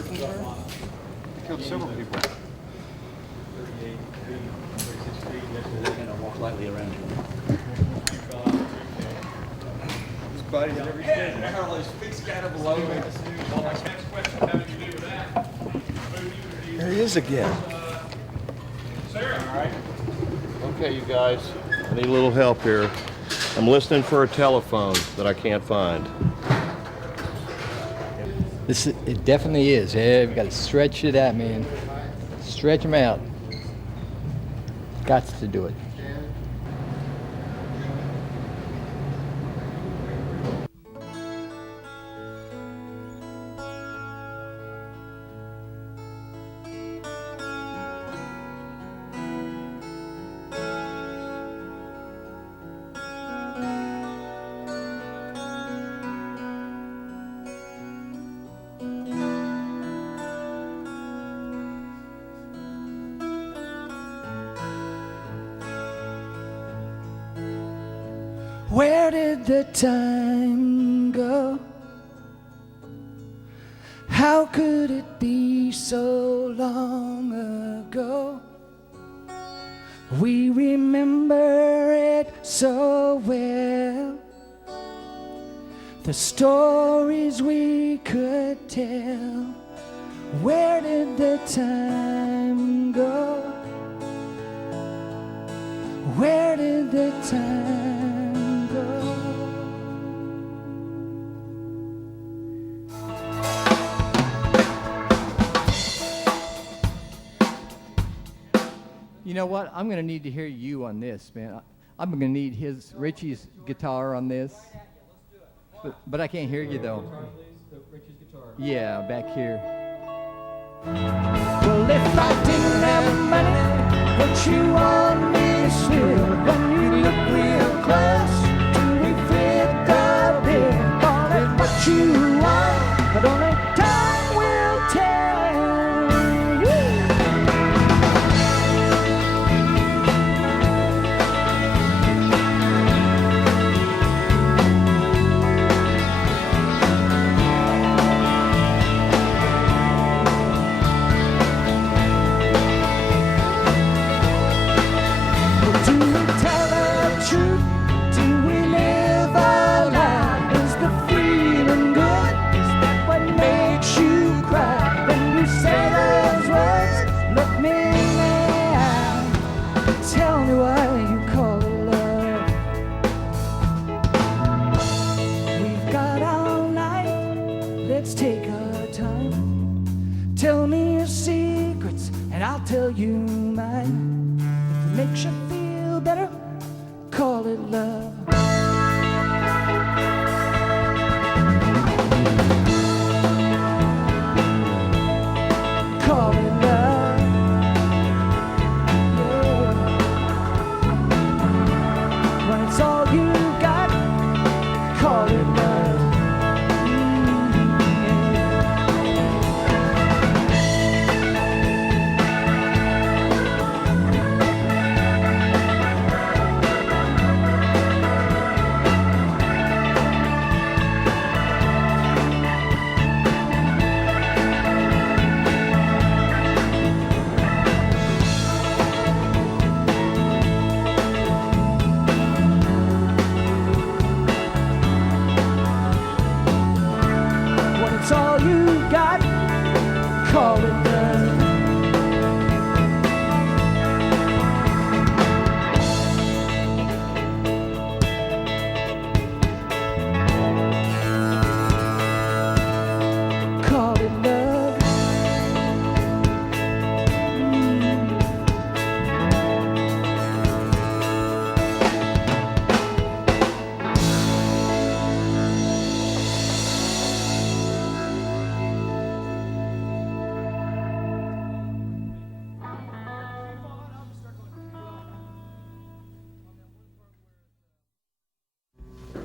Americans there? They killed several people. Walk lightly around you. His body's in every state. There he is again. Okay, you guys, I need a little help here. I'm listening for a telephone that I can't find. It definitely is. Yeah, we've got to stretch it out, man. Stretch them out. Got to do it. Where did the time go? How could it be so long ago? We remember it so well. The stories we could tell. Where did the time go? Where did the time go? You know what? I'm going to need to hear you on this, man. I'm going to need Richie's guitar on this. But I can't hear you, though. Richie's guitar. Yeah, back here. Well, if I didn't have money, would you want me still? When you look real close, do we fit the bill? Call it what you want, but only time will tell. Do we tell the truth? Do we live a lie? Is the feeling good? Is that what makes you cry? When you say those words, look me in the eye. Tell me why you call it love. We've got all night, let's take our time. Tell me your secrets and I'll tell you mine. If it makes you feel better, call it love. Call it love. Yeah. When it's all you got, call it love. When it's all you got, call it love. Call it love.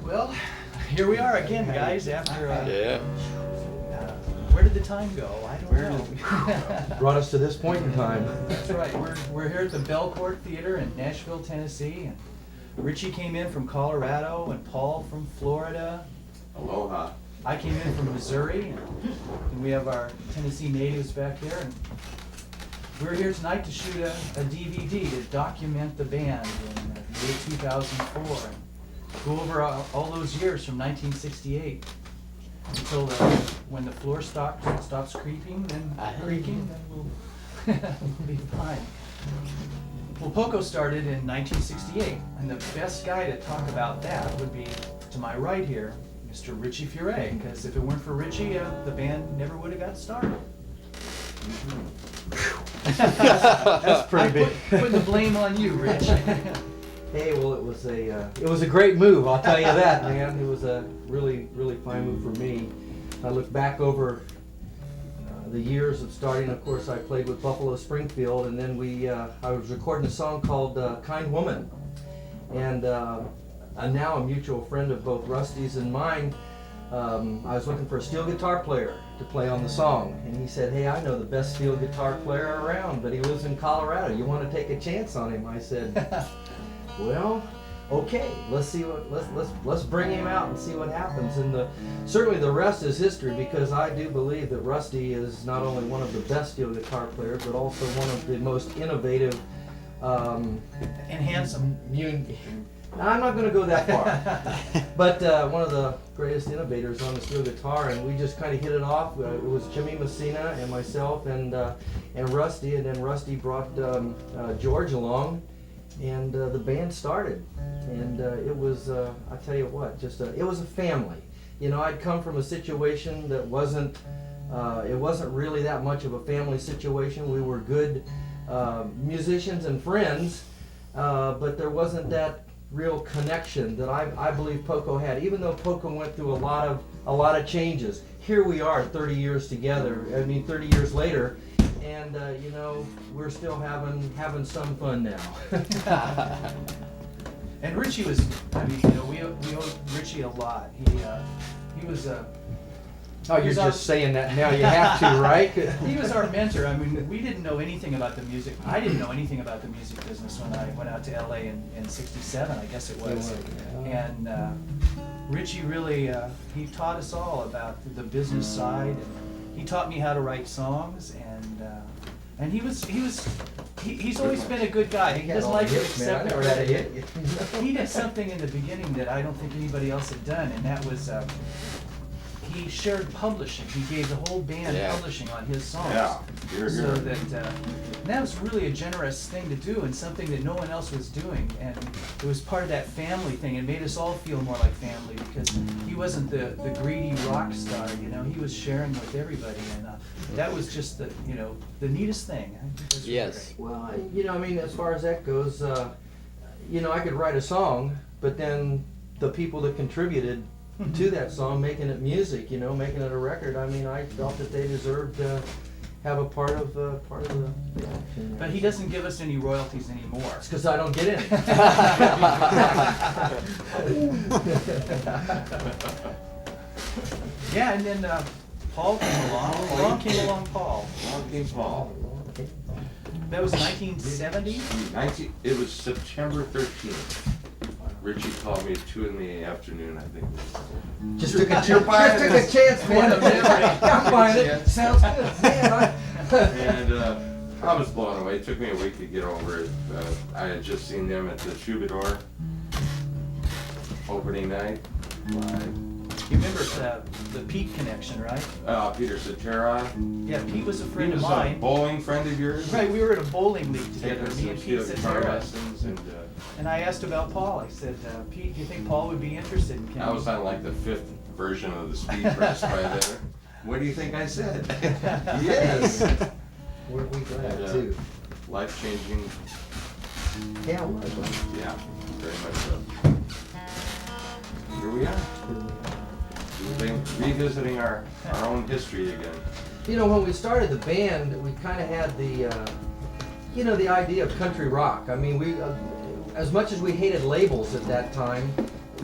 Well, here we are again, guys, after, Yeah. where did the time go? I don't know. Brought us to this point in time. That's right, we're here at the Belcourt Theater in Nashville, Tennessee, and Richie came in from Colorado, and Paul from Florida. Aloha. I came in from Missouri, and we have our Tennessee natives back here, and we're here tonight to shoot a DVD to document the band in the year 2004 and go over all those years from 1968 until when the floor stops creaking, then we'll, we'll be fine. Well, Poco started in 1968, and the best guy to talk about that would be to my right here, Mr. Richie Furay, because if it weren't for Richie, the band never would have got started. That's pretty big. Putting the blame on you, Rich. Hey, well, it was a great move. I'll tell you that, man. It was a really fine move for me. I look back over the years of starting. Of course, I played with Buffalo Springfield, and then I was recording a song called "Kind Woman," and now a mutual friend of both Rusty's and mine. I was looking for a steel guitar player to play on the song, and he said, "Hey, I know the best steel guitar player around, but he lives in Colorado. You want to take a chance on him?" I said, "Well, okay. Let's bring him out and see what happens." And certainly the rest is history, because I do believe that Rusty is not only one of the best steel guitar players, but also one of the most innovative And handsome. I'm not going to go that far, but one of the greatest innovators on the steel guitar, and we just kind of hit it off. It was Jimmy Messina and myself and Rusty, and then Rusty brought George along, and the band started. And it was, I tell you what, it was a family. You know, I'd come from a situation that wasn't really that much of a family situation. We were good musicians and friends, but there wasn't that real connection that I believe Poco had. Even though Poco went through a lot of changes, here we are 30 years together. 30 years later, and you know, we're still having some fun now. And Richie was, you know, we owe Richie a lot. He was Oh, you're just saying that now. You have to, right? He was our mentor. I mean, we didn't know anything about the music. I didn't know anything about the music business when I went out to LA in '67, I guess it was. And Richie really, he taught us all about the business side, and he taught me how to write songs, and he's always been a good guy. He doesn't like to accept credit. He did something in the beginning that I don't think anybody else had done, and that was he shared publishing. He gave the whole band publishing on his songs. Yeah. So that was really a generous thing to do, and something that no one else was doing. And it was part of that family thing. It made us all feel more like family, because he wasn't the greedy rock star. You know, he was sharing with everybody, and that was just the neatest thing. Yes. Well, you know, I mean, as far as that goes, you know, I could write a song, but then the people that contributed to that song, making it music, you know, making it a record, I mean, I felt that they deserved to have a part of the action. But he doesn't give us any royalties anymore. It's because I don't get in. Yeah, and then Paul came along. Along came along Paul. Along came Paul. That was 1970? It was September 13th. Richie called me at 2 in the afternoon, I think. Just took a chance, man. I'm buying it. Sounds good, man. And I was blown away. It took me a week to get over it. I had just seen them at the Troubadour opening night. You remember the Pete connection, right? Peter Cetera. Yeah, Pete was a He friend was of a mine. bowling friend of yours. Right, we were at a bowling league together, Taking me some and Pete steel guitar Cetera. lessons, And I asked about Paul. I said, Pete, do you think Paul would be interested in I was on like the 5th version of the speed press by then. What do you think I said? Yes. We're glad, And, too. Life-changing. Yeah, it was. Yeah, very much so. Here we are. We've been revisiting our own history again. You know, when we started the band, we kind of had the idea of country rock. I mean, we, as much as we hated labels at that time,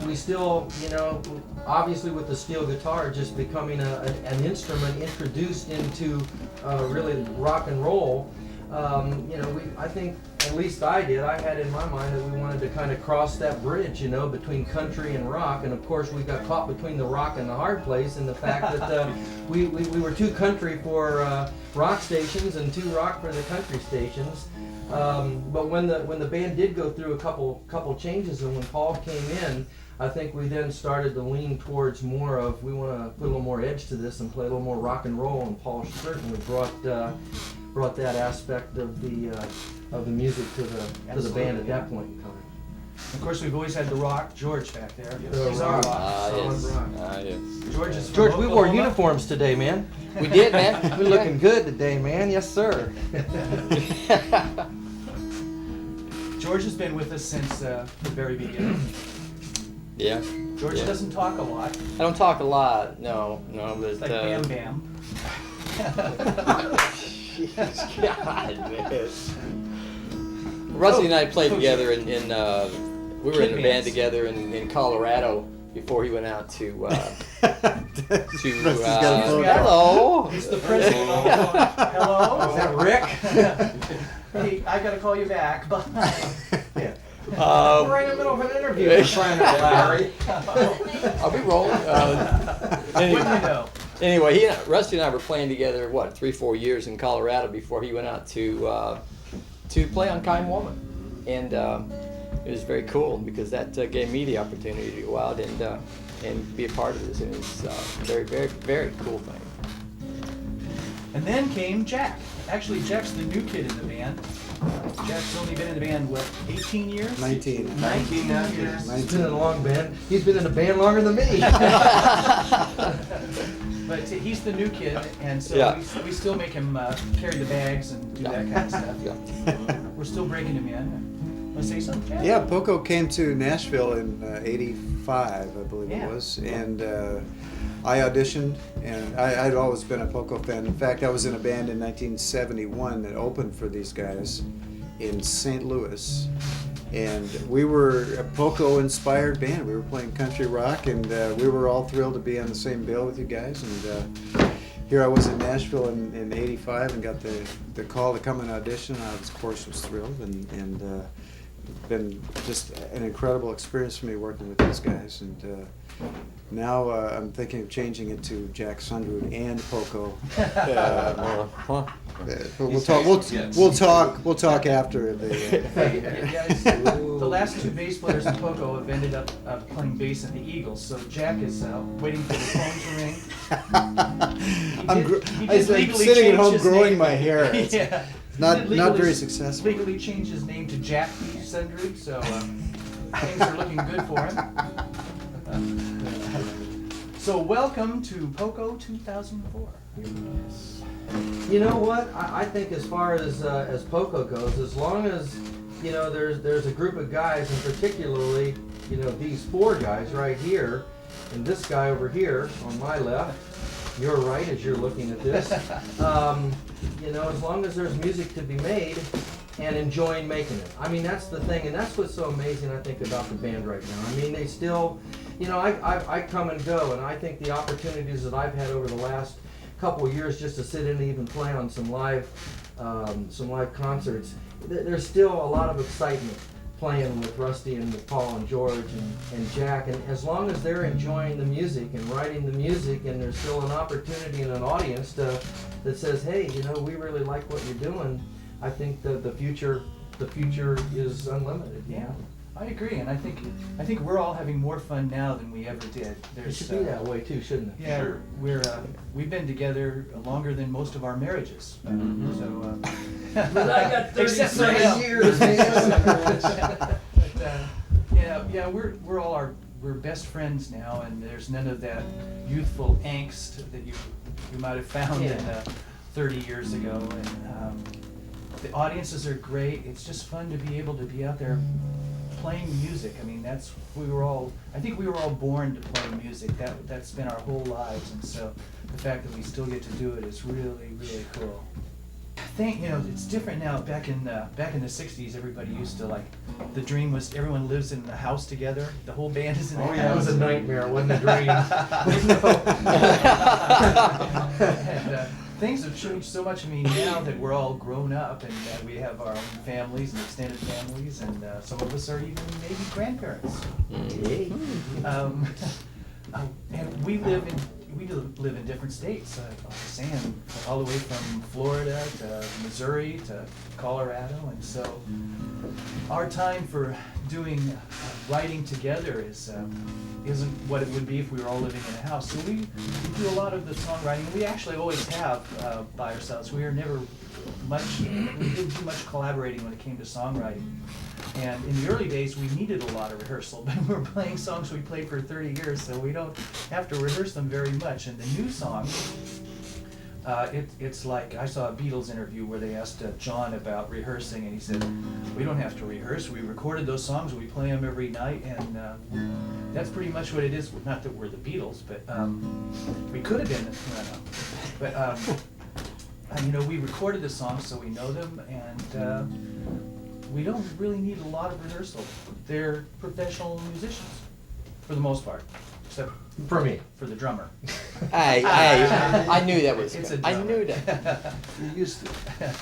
we still, you know, obviously with the steel guitar just becoming an instrument introduced into really rock and roll, you know, I think at least I did, I had in my mind that we wanted to kind of cross that bridge, you know, between country and rock. And of course, we got caught between the rock and the hard place in the fact that we were too country for rock stations and too rock for the country stations. But when the band did go through a couple changes, and when Paul came in, I think we then started to lean towards more of, we want to put a little more edge to this and play a little more rock and roll, and Paul certainly brought that aspect of the music to the band at that point in time. Of course, we've always had the rock, George back there. The He's our rock. rock. Solid rock. Yes. George is from George, we wore Oklahoma. uniforms today, man. We did, man. We're looking good today, man. Yes, sir. George has been with us since the very beginning. Yeah. George Yeah. doesn't talk a lot. I don't talk a lot. No, but It's like Bam Bam. God, man. Rusty and I played together in we were in a Kid band bands. together in Colorado before he went out to Rusty's got a photo. hello. He's the president. Hello? Is that Rick? Hey, I gotta call you back. Bye. Yeah. Um, We're in the middle of an interview. We're trying to Larry. I'll be rolling. Anyway. What do you know? Anyway, Rusty and I were playing together, 3-4 years in Colorado before he went out to play on Kind Woman, and it was very cool because that gave me the opportunity to go out and be a part of this, and it's a very, very, very cool thing. And then came Jack. Actually, Jack's the new kid in the band. Jack's only been in the band, what, 18 years? 19. 19 years. He's been in a long band. He's been in a band longer than me. But he's the new kid, and so Yeah. we still make him carry the bags and do that kind of stuff. Yeah. We're still breaking him in. Want to say something, Jack? Yeah, Poco came to Nashville in '85, I believe Yeah. it was, and I auditioned, and I'd always been a Poco fan. In fact, I was in a band in 1971 that opened for these guys in St. Louis, and we were a Poco-inspired band. We were playing country rock, and we were all thrilled to be on the same bill with you guys. And here I was in Nashville in '85 and got the call to come and audition. I, of course, was thrilled, and been just an incredible experience for me working with these guys. And now I'm thinking of changing it to Jack Sundrud and Poco. But we'll talk after the. Hey, guys, the last two bass players in Poco have ended up playing bass in the Eagles, so Jack is waiting for the phone to ring. He did I'm legally sitting at change home his growing name. my hair. It's Yeah. not He did very successful. Legally changed his name to Jack Sundrud, so things are looking good for him. So welcome to Poco 2004. You know what? I think as far as Poco goes, as long as there's a group of guys, and particularly these four guys right here, and this guy over here on my left, your right as you're looking at this. As long as there's music to be made and enjoying making it. I mean, that's the thing, and that's what's so amazing, I think, about the band right now. I mean, they still, I come and go, and I think the opportunities that I've had over the last couple of years just to sit in and even play on some live concerts, there's still a lot of excitement playing with Rusty and with Paul and George and Jack, and as long as they're enjoying the music and writing the music, and there's still an opportunity and an audience that says, hey, we really like what you're doing, I think the future is unlimited. Yeah, I agree, and I think we're all having more fun now than we ever did. It should be that way too, shouldn't it? Yeah, Sure. we've been together longer than most of our marriages. So, But I got except for 37 Mel. years, man. But, we're best friends now, and there's none of that youthful angst that you might have found in 30 years ago. And the audiences are great. It's just fun to be able to be out there playing music. I mean, I think we were all born to play music. That's been our whole lives, and so the fact that we still get to do it is really, really cool. I think it's different now. Back in the '60s, everybody used to the dream was everyone lives in a house together. The whole band is in a house. It was a nightmare. It wasn't a dream. And, things have changed so much. I mean, now that we're all grown up and we have our own families and extended families, and some of us are even maybe grandparents. Um, and we live in different states. Like I was saying, all the way from Florida to Missouri to Colorado, and so our time for doing writing together isn't what it would be if we were all living in a house. So we do a lot of the songwriting. We actually always have by ourselves. We didn't do much collaborating when it came to songwriting. And in the early days, we needed a lot of rehearsal, but we're playing songs we played for 30 years, so we don't have to rehearse them very much. And the new songs, it's like, I saw a Beatles interview where they asked John about rehearsing, and he said, we don't have to rehearse. We recorded those songs, we play them every night, and that's pretty much what it is. Not that we're the Beatles, but we could have been, but we recorded the songs so we know them, and we don't really need a lot of rehearsal. They're professional musicians, for the most part, except For me. for the drummer. I knew that was. It's a I drummer. knew that. You're used to it.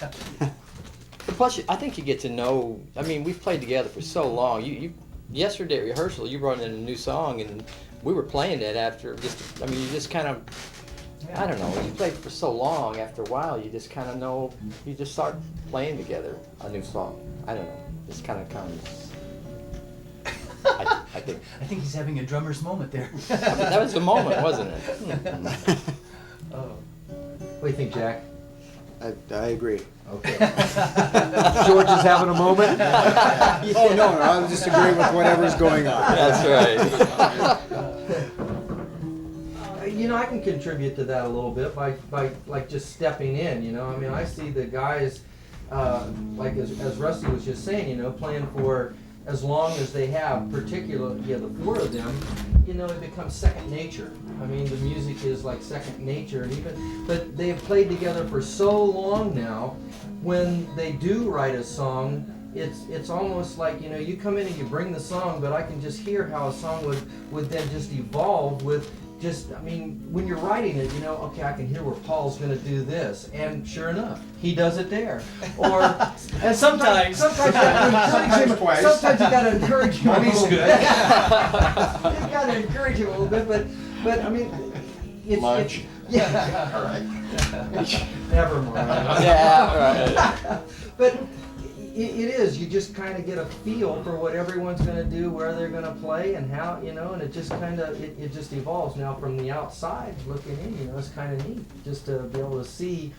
But plus, I think you get to know. I mean, we've played together for so long. You yesterday at rehearsal, you brought in a new song, and we were playing it after. You just kind of. I don't know. You played for so long. After a while, you just kind of know. You just start playing together a new song. I don't know. Just kind of comes. I think. I think he's having a drummer's moment there. That was the moment, wasn't it? Oh. What do you think, Jack? I agree. Okay. George is having a moment. Oh, no, I'm just agreeing with whatever's going on. That's right. I can contribute to that a little bit by like just stepping in. I mean, I see the guys, like as Rusty was just saying, playing for as long as they have, particularly the four of them, it becomes second nature. I mean, the music is like second nature, but they have played together for so long now. When they do write a song, it's almost like you come in and you bring the song, but I can just hear how a song would then just evolve with. When you're writing it, okay, I can hear where Paul's going to do this, and sure enough, he does it there. And sometimes you got to encourage him. Money's good. You got to encourage him a little bit, but I mean, Lunch. Yeah. All right. Never mind. Yeah, right. But it is. You just kind of get a feel for what everyone's going to do, where they're going to play, and how, and it just kind of, it just evolves. Now, from the outside looking in, it's kind of neat just to be able to see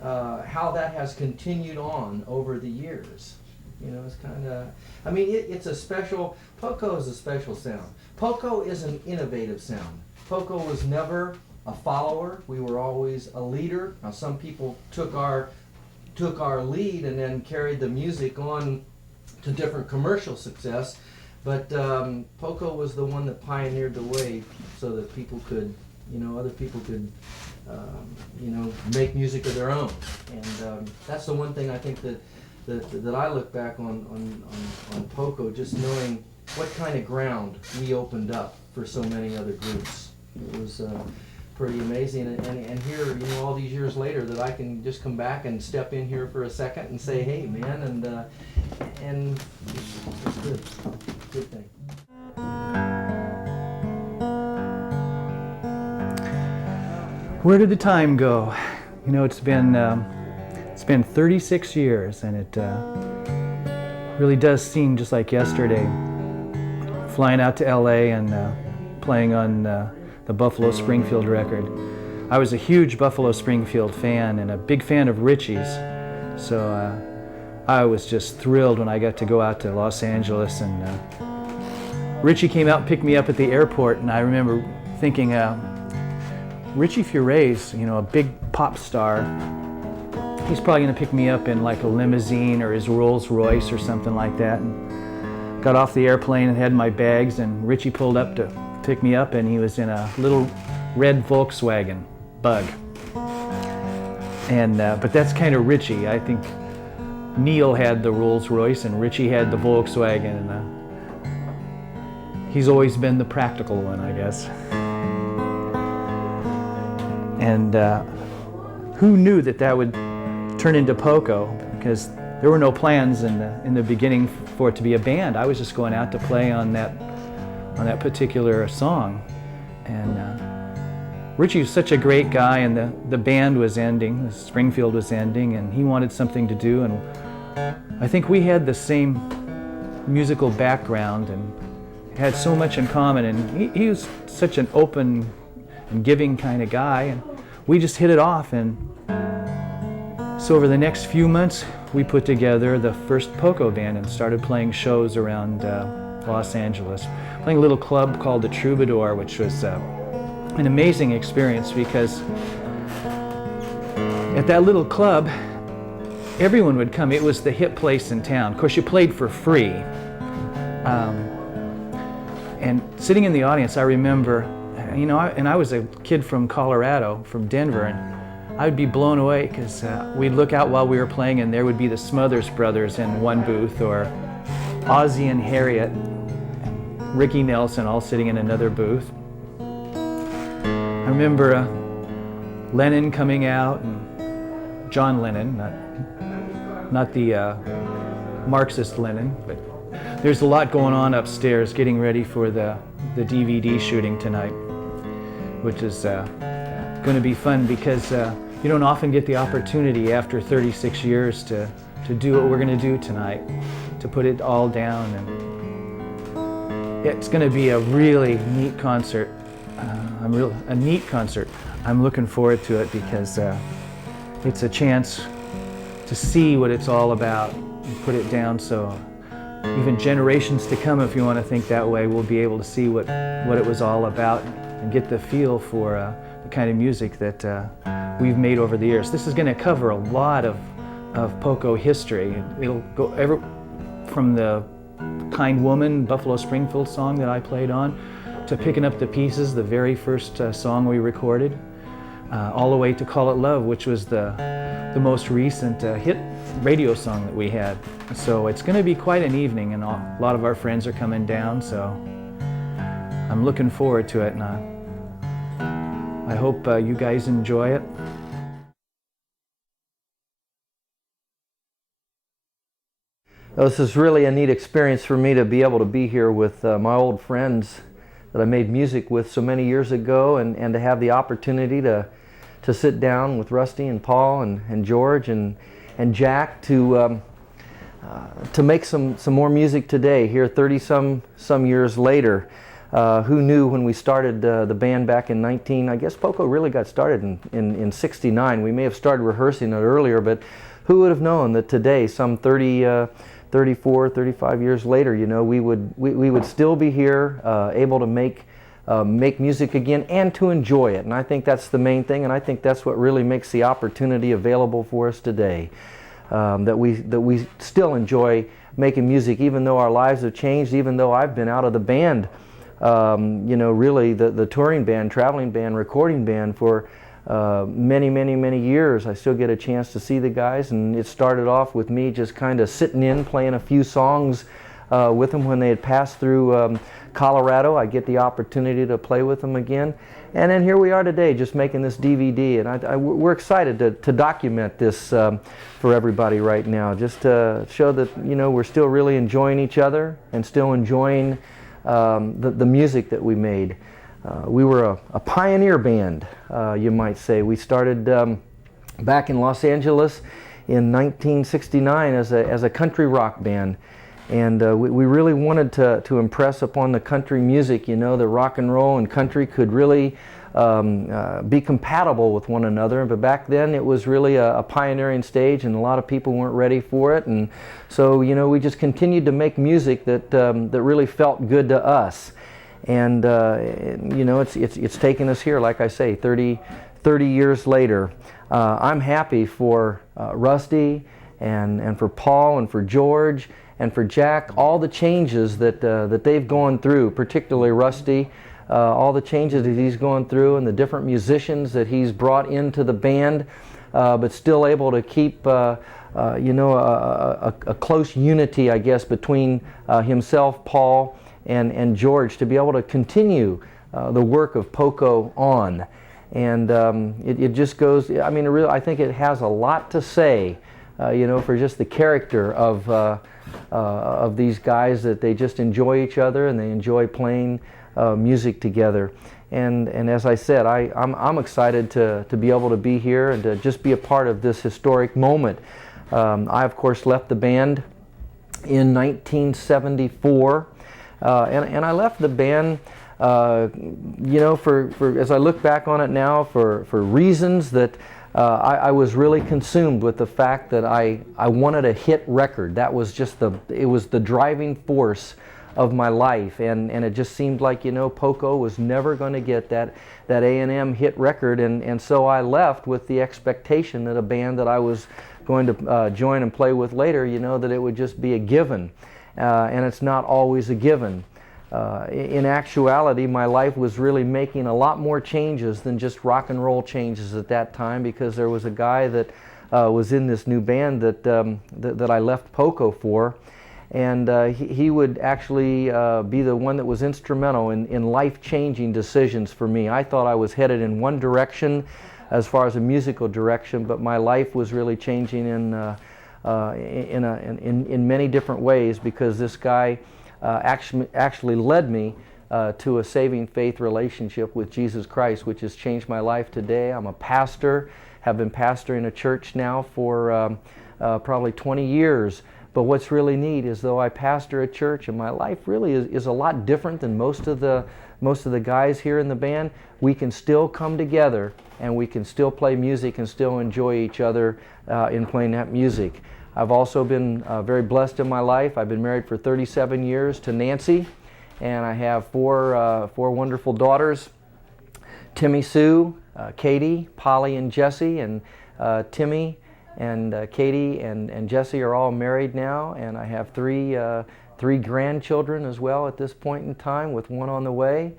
how that has continued on over the years. It's kind of, it's a special, Poco is a special sound. Poco is an innovative sound. Poco was never a follower. We were always a leader. Now, some people took our lead and then carried the music on to different commercial success, but Poco was the one that pioneered the way so that people could, other people could, make music of their own. And that's the one thing I think that I look back on Poco, just knowing what kind of ground we opened up for so many other groups. It was pretty amazing, and here, all these years later, that I can just come back and step in here for a second and say, hey, man, and it's good thing. Where did the time go? It's been 36 years, and it really does seem just like yesterday. Flying out to LA and playing on the Buffalo Springfield record. I was a huge Buffalo Springfield fan and a big fan of Richie's, so I was just thrilled when I got to go out to Los Angeles, and Richie came out and picked me up at the airport, and I remember thinking, Richie Furay's, a big pop star. He's probably going to pick me up in like a limousine or his Rolls Royce or something like that. And got off the airplane and had my bags, and Richie pulled up to pick me up, and he was in a little red Volkswagen Bug. And but that's kind of Richie. I think Neil had the Rolls Royce and Richie had the Volkswagen, and he's always been the practical one, I guess. And who knew that that would turn into Poco? Because there were no plans in the beginning for it to be a band. I was just going out to play on that particular song. And Richie was such a great guy, and the band was ending, Springfield was ending, and he wanted something to do. And I think we had the same musical background and had so much in common. And he was such an open and giving kind of guy, and we just hit it off. And so over the next few months, we put together the first Poco band and started playing shows around Los Angeles, playing a little club called the Troubadour, which was an amazing experience because at that little club, everyone would come. It was the hip place in town. Of course, you played for free. And sitting in the audience, I remember, you know, I was a kid from Colorado, from Denver, and I would be blown away because we'd look out while we were playing and there would be the Smothers Brothers in one booth, or Ozzy and Harriet, and Ricky Nelson all sitting in another booth. I remember Lennon coming out, and John Lennon, not the Marxist Lennon, but there's a lot going on upstairs getting ready for the DVD shooting tonight, which is going to be fun because you don't often get the opportunity after 36 years to do what we're going to do tonight, to put it all down. And it's going to be a really neat concert. A neat concert. I'm looking forward to it because it's a chance to see what it's all about and put it down so even generations to come, if you want to think that way, will be able to see what it was all about and get the feel for the kind of music that we've made over the years. This is going to cover a lot of Poco history. It'll go from the Kind Woman, Buffalo Springfield song that I played on, to Pickin Up the Pieces, the very first song we recorded, all the way to Call It Love, which was the most recent hit radio song that we had. So it's going to be quite an evening, and a lot of our friends are coming down, so I'm looking forward to it, and I hope you guys enjoy it. This is really a neat experience for me to be able to be here with my old friends that I made music with so many years ago, and to have the opportunity to sit down with Rusty and Paul and George and Jack to make some more music today here 30 some years later. Who knew when we started the band back in I guess Poco really got started in 69. We may have started rehearsing it earlier, but who would have known that today, some 34, 35 years later, you know, we would still be here, able to make music again and to enjoy it. And I think that's the main thing, and I think that's what really makes the opportunity available for us today. That we still enjoy making music, even though our lives have changed, even though I've been out of the band, you know, really the touring band, traveling band, recording band for many years. I still get a chance to see the guys, and it started off with me just kind of sitting in, playing a few songs with them when they had passed through Colorado. I get the opportunity to play with them again, and then here we are today just making this DVD, and we're excited to document this for everybody right now, just to show that, you know, we're still really enjoying each other and still enjoying the music that we made. We were a pioneer band, you might say. We started back in Los Angeles in 1969 as a country rock band, and we really wanted to impress upon the country music, you know, that rock and roll and country could really be compatible with one another. But back then it was really a pioneering stage, and a lot of people weren't ready for it, and so, you know, we just continued to make music that really felt good to us. And you know, it's taken us here, like I say, 30 years later. I'm happy for Rusty and for Paul and for George and for Jack, all the changes that they've gone through, particularly Rusty, all the changes that he's gone through and the different musicians that he's brought into the band, but still able to keep you know, a close unity, I guess, between himself, Paul, and George, to be able to continue the work of Poco on. And it just goes, I mean, I think it has a lot to say, for just the character of these guys, that they just enjoy each other and they enjoy playing music together. And as I said, I'm excited to be able to be here and to just be a part of this historic moment. I, of course, left the band in 1974, and I left the band, for as I look back on it now, for reasons that I was really consumed with the fact that I wanted a hit record. That was just it was the driving force of my life, and it just seemed like, Poco was never going to get that A&M hit record, and so I left with the expectation that a band that I was going to join and play with later, that it would just be a given, and it's not always a given. In actuality, my life was really making a lot more changes than just rock and roll changes at that time, because there was a guy that was in this new band that I left Poco for, and he would actually be the one that was instrumental in life-changing decisions for me. I thought I was headed in one direction as far as a musical direction, but my life was really changing in many different ways, because this guy actually led me to a saving faith relationship with Jesus Christ, which has changed my life today. I'm a pastor, have been pastoring a church now for probably 20 years. But what's really neat is, though I pastor a church and my life really is a lot different than most of the guys here in the band, we can still come together and we can still play music and still enjoy each other in playing that music. I've also been very blessed in my life. I've been married for 37 years to Nancy, and I have four wonderful daughters: Timmy Sue, Katie, Polly, and Jessie. And Timmy and Katie and Jessie are all married now, and I have three grandchildren as well at this point in time, with one on the way,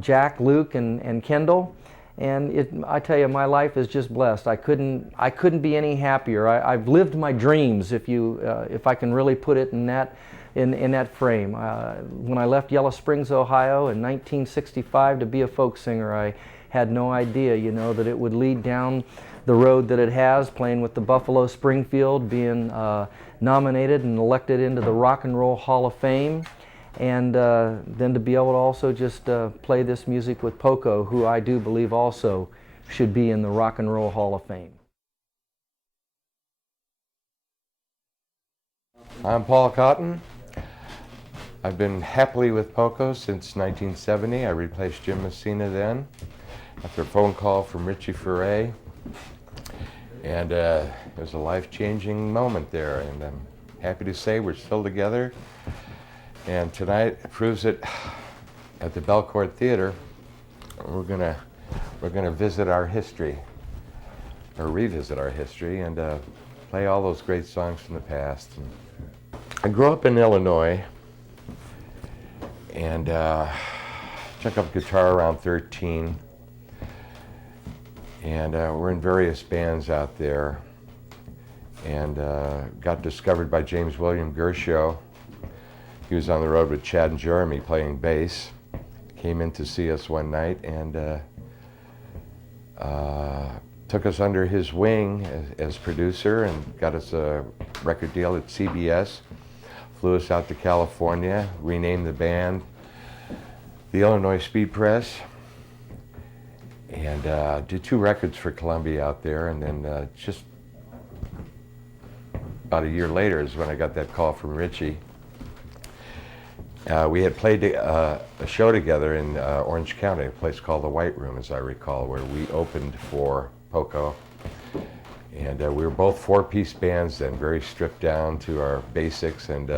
Jack, Luke, and Kendall. And I tell you, my life is just blessed. I couldn't be any happier. I've lived my dreams, if I can really put it in that frame. When I left Yellow Springs, Ohio in 1965 to be a folk singer, I had no idea, that it would lead down the road that it has, playing with the Buffalo Springfield, being nominated and elected into the Rock and Roll Hall of Fame. And then to be able to also just play this music with Poco, who I do believe also should be in the Rock and Roll Hall of Fame. I'm Paul Cotton. I've been happily with Poco since 1970. I replaced Jim Messina then, after a phone call from Richie Furay. And it was a life-changing moment there, and I'm happy to say we're still together. And tonight proves it at the Belcourt Theater. We're gonna visit our history, or revisit our history, and play all those great songs from the past. And I grew up in Illinois, and took up guitar around 13, and we're in various bands out there, and got discovered by James William Gershow. He was on the road with Chad and Jeremy playing bass. Came in to see us one night and took us under his wing as producer and got us a record deal at CBS. Flew us out to California, renamed the band the Illinois Speed Press, and did 2 records for Columbia out there. And then just about a year later is when I got that call from Richie. We had played a show together in Orange County, a place called the White Room, as I recall, where we opened for Poco. And we were both 4-piece bands then, very stripped down to our basics, and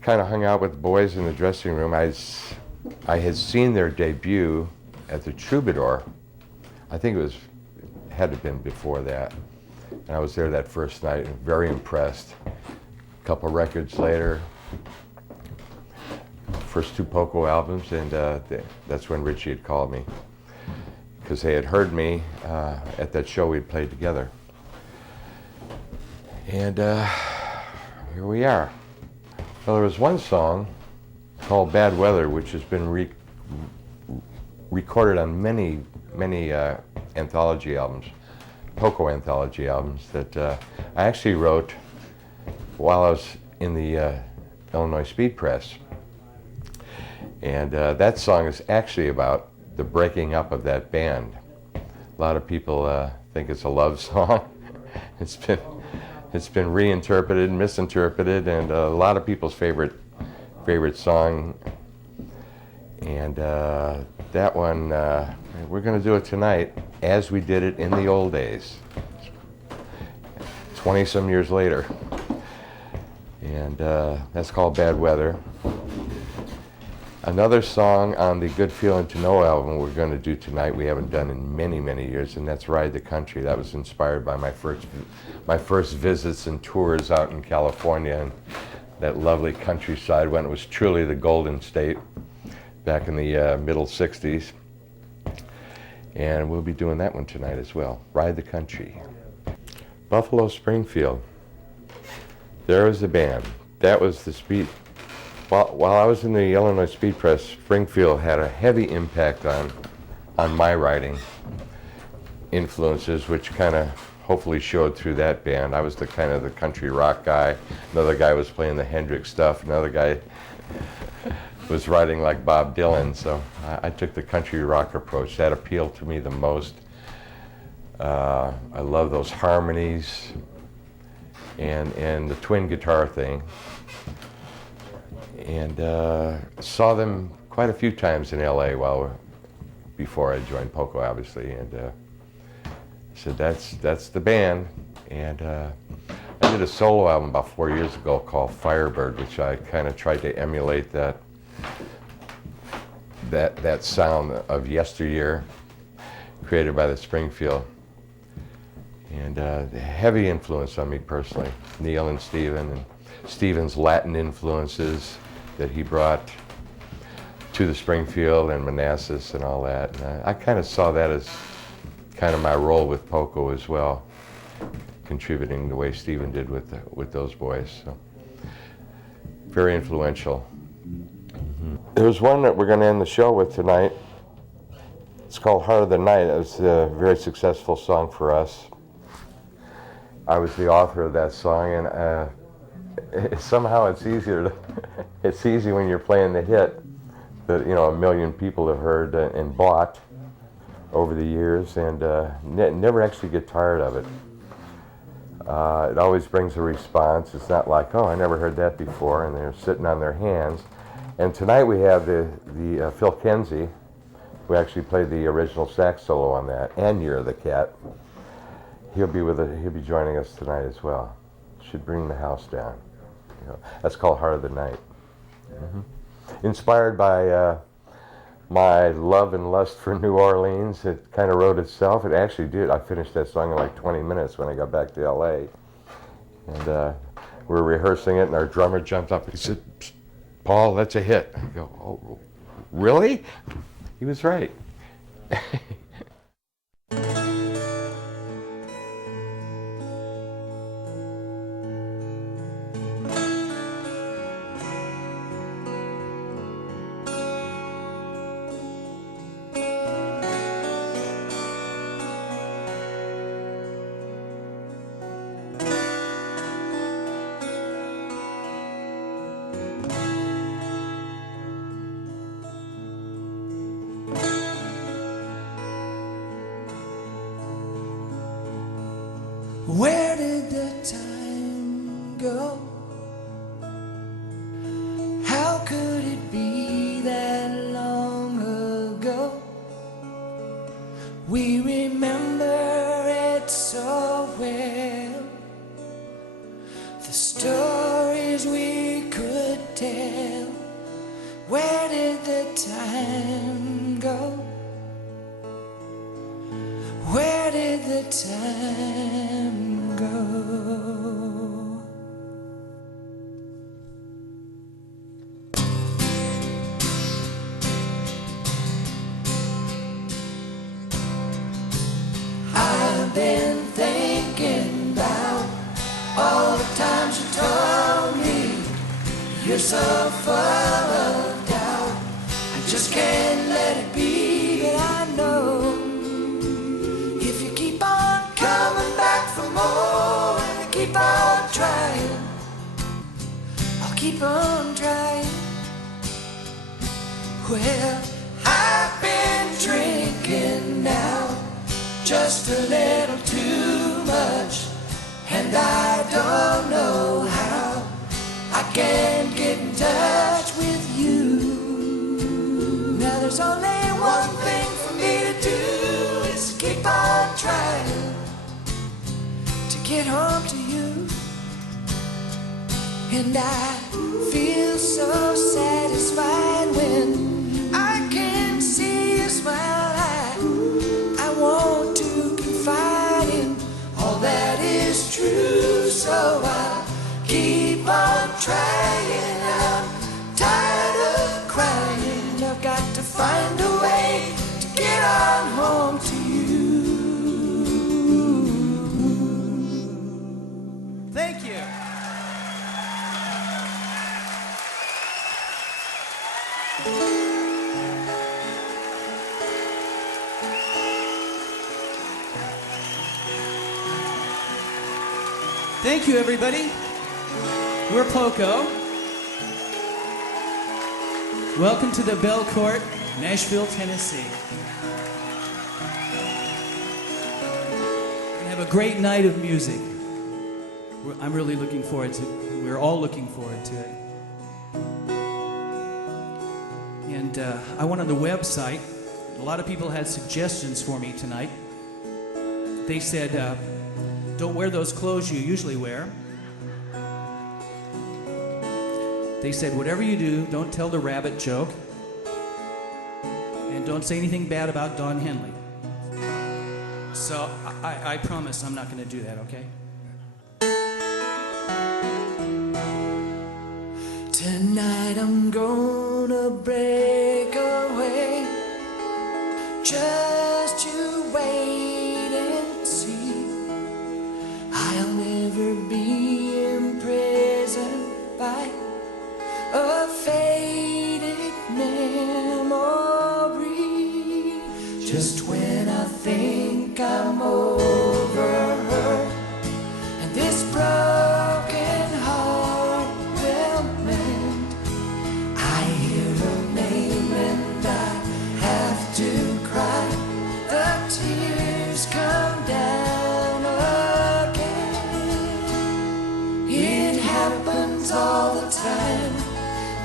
kind of hung out with the boys in the dressing room. I had seen their debut at the Troubadour. I think it had to have been before that. And I was there that first night and very impressed. A couple records later, first 2 Poco albums, and that's when Richie had called me, because they had heard me at that show we'd played together. And here we are. Well, there was one song called Bad Weather, which has been recorded on many anthology albums, Poco anthology albums that I actually wrote while I was in the Illinois Speed Press. And that song is actually about the breaking up of that band. A lot of people think it's a love song. It's been reinterpreted, misinterpreted, and a lot of people's favorite song. And that one, we're going to do it tonight as we did it in the old days, 20-some years later. And that's called Bad Weather. Another song on the Good Feeling to Know album we're going to do tonight we haven't done in many years, and that's Ride the Country. That was inspired by my first visits and tours out in California and that lovely countryside when it was truly the Golden State back in the middle 60s. And we'll be doing that one tonight as well. Ride the Country. Buffalo Springfield. There was the band. That was the speed. While I was in the Illinois Speed Press, Springfield had a heavy impact on my writing influences, which kind of hopefully showed through that band. I was the kind of the country rock guy. Another guy was playing the Hendrix stuff. Another guy was writing like Bob Dylan. So I took the country rock approach. That appealed to me the most. I love those harmonies and the twin guitar thing. And saw them quite a few times in LA before I joined Poco, obviously, and said that's the band. And I did a solo album about 4 years ago called Firebird, which I kind of tried to emulate that sound of yesteryear created by the Springfield. And heavy influence on me personally, Neil and Steven, and Steven's Latin influences that he brought to the Springfield and Manassas and all that. And I kind of saw that as kind of my role with Poco as well, contributing the way Steven did with those boys. So very influential. There's one that we're going to end the show with tonight. It's called Heart of the Night. It was a very successful song for us. I was the author of that song, and somehow it's easy when you're playing the hit that, you know, 1 million people have heard and bought over the years, and never actually get tired of it. It always brings a response. It's not like, oh, I never heard that before, and they're sitting on their hands. And tonight we have the Phil Kenzie, who actually played the original sax solo on that, and You're the Cat. He'll be joining us tonight as well. Should bring the house down. You know, that's called Heart of the Night. Inspired by my love and lust for New Orleans. It kind of wrote itself. It actually did. I finished that song in like 20 minutes when I got back to LA. And we were rehearsing it, and our drummer jumped up. He said, "Paul, that's a hit." I go, "Oh, really?" He was right. Where did the time go? How could it be that long ago? We remember it so well. The stories we could tell. Where did the time go? Where did the time go? I've been thinking about all the times you told me you're so full of doubt. I just can't let it be. keep on trying. Well, I've been drinking now, just a little too much, and I don't know how I can get in touch with you. Now there's only one thing for me to do, is keep on trying to get home to you. And I feel so satisfied when I can see you smile. I want to confide in all that is true, so I'll keep on trying. I'm tired of crying. I've got to find a way to get on home to you. Thank you. Thank you, everybody. We're Poco. Welcome to the Bell Court, Nashville, Tennessee. We're gonna have a great night of music. I'm really looking forward to it. We're all looking forward to it. And I went on the website. A lot of people had suggestions for me tonight. They said, don't wear those clothes you usually wear. They said, whatever you do, don't tell the rabbit joke. And don't say anything bad about Don Henley. So I promise I'm not going to do that, okay? Tonight I'm gonna break away. Just you wait and see. I'll never be imprisoned by a faded memory. Just when I think I'm over her, and this broken heart will mend, I hear her name and I have to cry. The tears come down again. It happens all the time.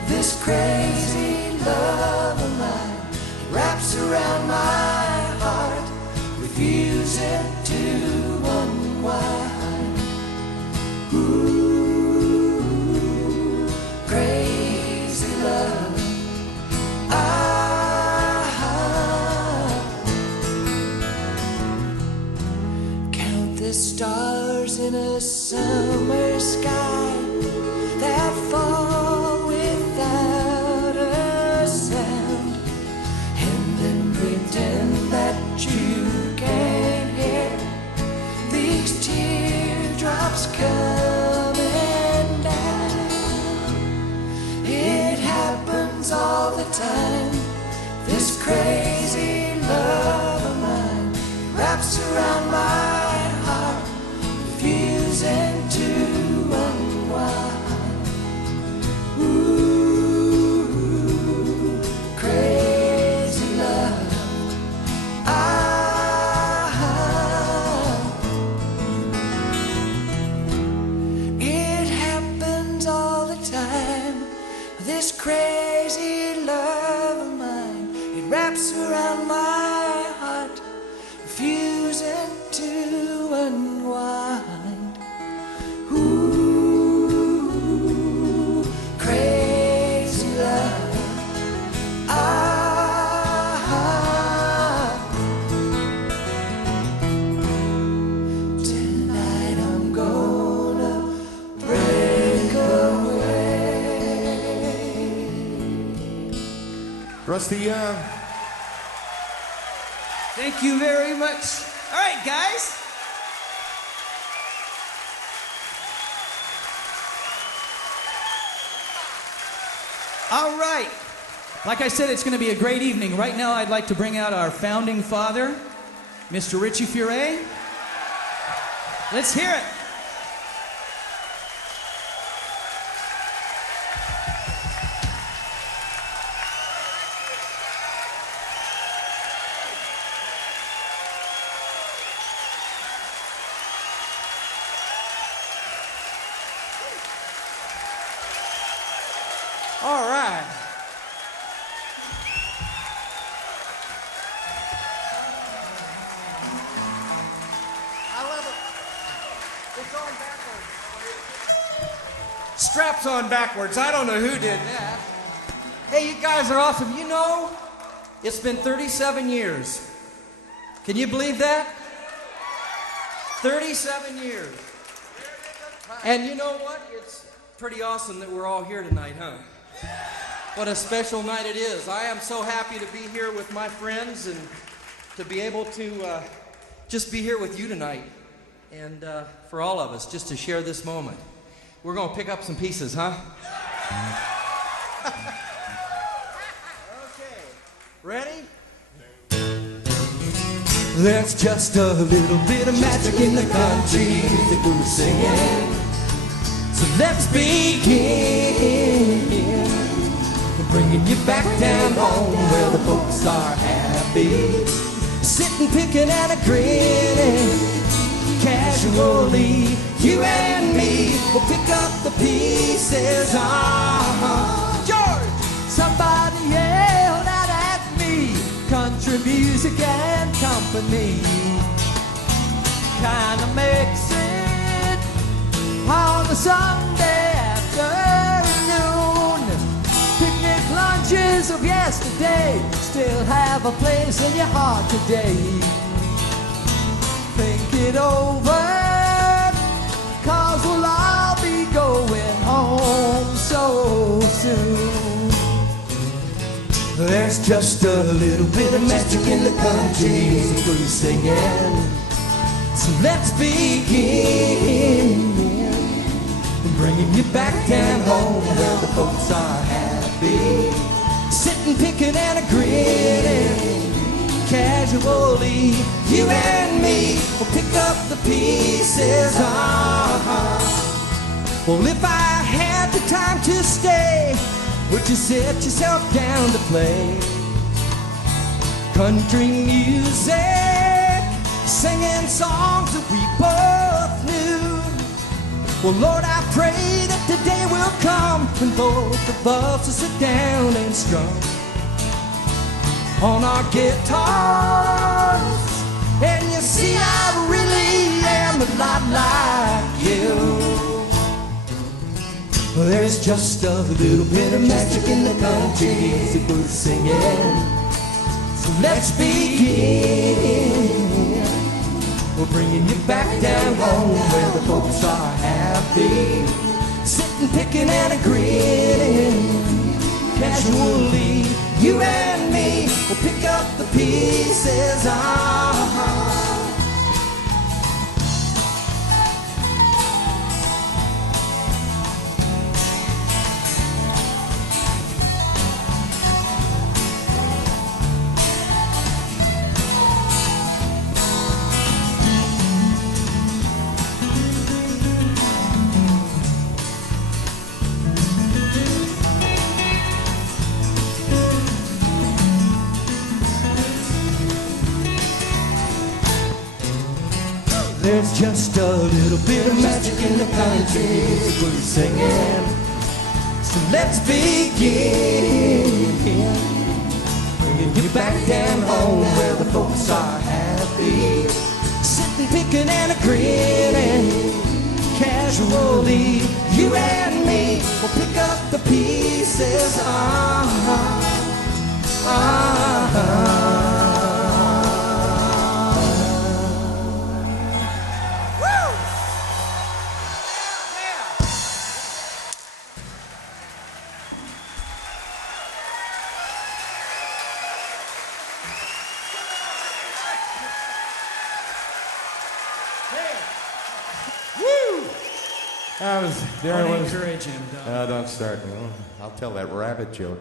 This crazy love of mine, it wraps around my heart, refusing to unwind. Ooh, crazy love. Count the stars in a summer sky that fall without a sound, and then pretend that you can't hear these teardrops coming down. It happens all the time. This crazy love of mine wraps around my heart, refusing to unwind. Ooh, crazy love. It happens all the time. This crazy love of mine, it wraps around my heart, refusing to unwind. Ooh, crazy love. Tonight I'm gonna break away. Rusty, thank you very much. All right, guys. All right. Like I said, it's going to be a great evening. Right now, I'd like to bring out our founding father, Mr. Richie Furay. Let's hear it. It's on backwards. Straps on backwards. I don't know who did that. Hey, you guys are awesome. You know, it's been 37 years. Can you believe that? 37 years. And you know what? It's pretty awesome that we're all here tonight, huh? What a special night it is. I am so happy to be here with my friends and to be able to just be here with you tonight. And for all of us, just to share this moment. We're going to pick up some pieces, huh? Okay. Ready? There's just a little bit of magic in the country that we're singing. So let's begin. We're bringing you back down home where the folks are happy. Sitting, picking, and a grinning. Casually, you and me will pick up the pieces. George! Somebody yelled out at me. Country music and company kinda makes it on a Sunday afternoon. Picnic lunches of yesterday still have a place in your heart today. Think it over, 'cause we'll all be going home so soon. There's just a little bit of magic in the country we're singing. So let's begin. Bringing you back down home where the folks are happy. Sitting, picking, and a grinning. Casually, you and me will pick up the pieces. Well, if I had the time to stay, would you sit yourself down to play country music, singing songs that we both knew? Well, Lord, I pray that the day will come when both of us will sit down and strum on our guitars. And you see, I really am a lot like you. There's just a little bit of magic in the country that we're singing. So let's begin. We're bringing you back down home where the folks are happy. Sitting, picking, and a grinning. Casually, you and me will pick up the pieces. There's just a little bit of magic in the country we're singing. So let's begin. Bringing you back down home where the folks are happy. Sitting, picking, and a grinning. Casually, you and me will pick up the pieces. There I Don't was. encourage him, Doc. No, don't start. No, I'll tell that rabbit joke.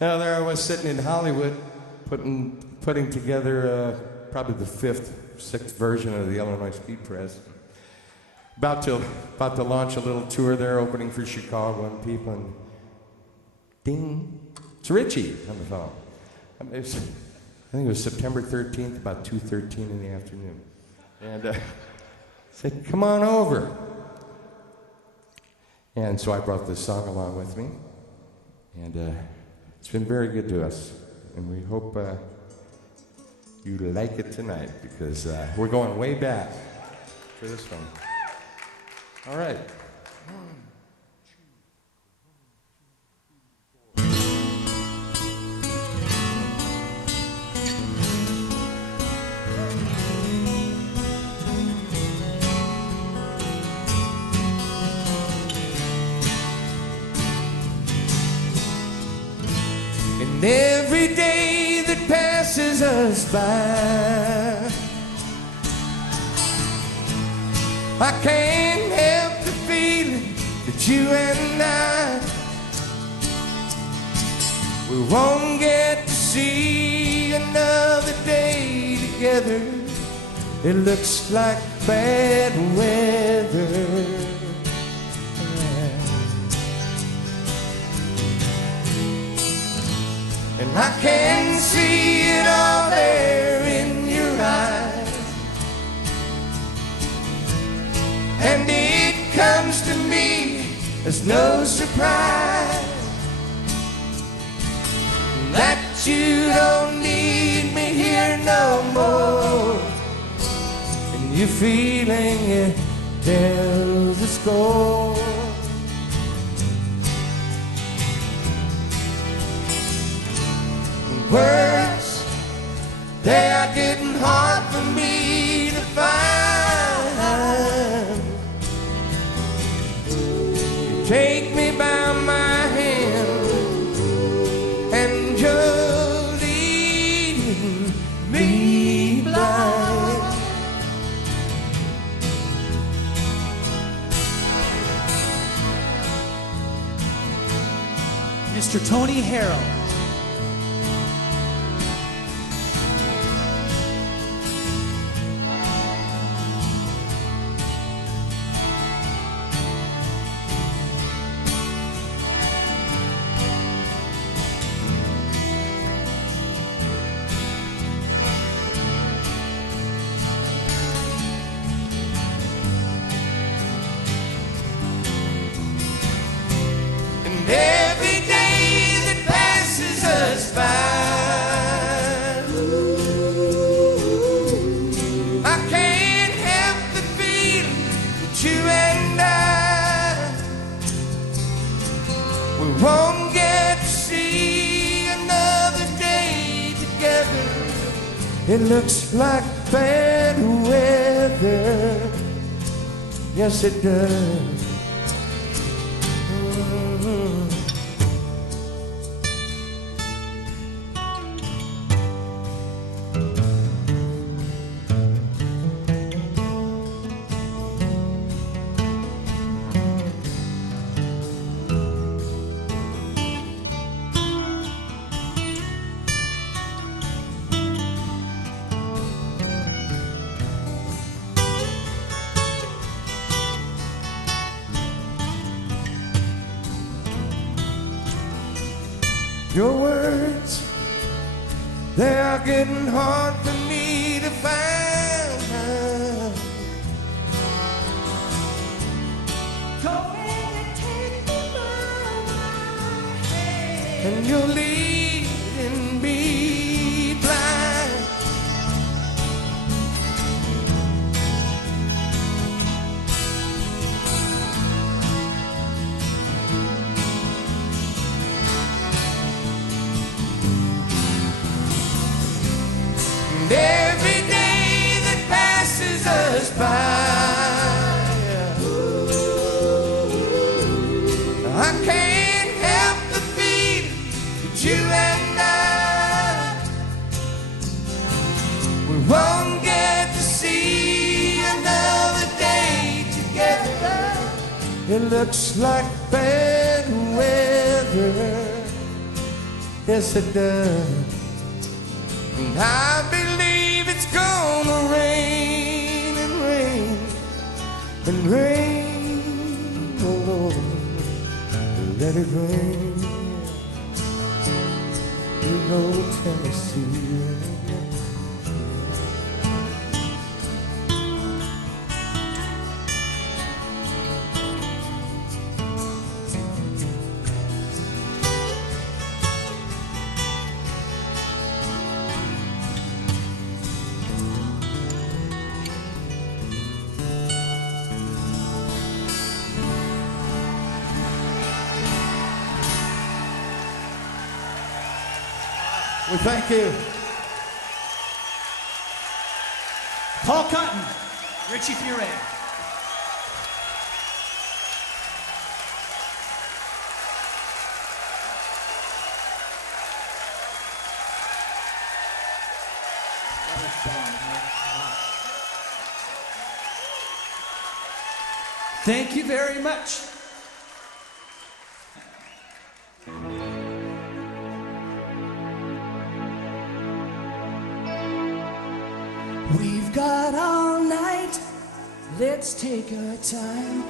Now there I was sitting in Hollywood, putting together probably the sixth version of the Illinois Speed Press. About to launch a little tour there, opening for Chicago and people, and ding, it's Richie on the phone. I think it was September 13th, about 2:13 in the afternoon, and. Said, come on over. And so I brought this song along with me. And it's been very good to us. And we hope you like it tonight because we're going way back for this one. All right. And every day that passes us by, I can't help the feeling that you and I, we won't get to see another day together. It looks like bad weather. And I can see it all there in your eyes, and it comes to me as no surprise that you don't need me here no more, and your feeling, it tells the score. Words, they are getting hard for me to find. You take me by my hand and you're leading me blind. Mr. Tony Harrell. Every day that passes us by, I can't help the feeling that you and I, we won't get to see another day together. It looks like bad weather. Yes, it does. Your words, they are getting hard for me to find. Go and take me by my hand, and you're leading me blind. And every day that passes us by, I can't help the feeling that you and I, we won't get to see another day together. It looks like bad weather. Yes, it does. And I believe it's gonna rain and rain and rain. Oh Lord, let it rain. You know Tennessee. We thank you. Paul Cotton, Richie Furay. Thank you very much. We've got all night, let's take our time.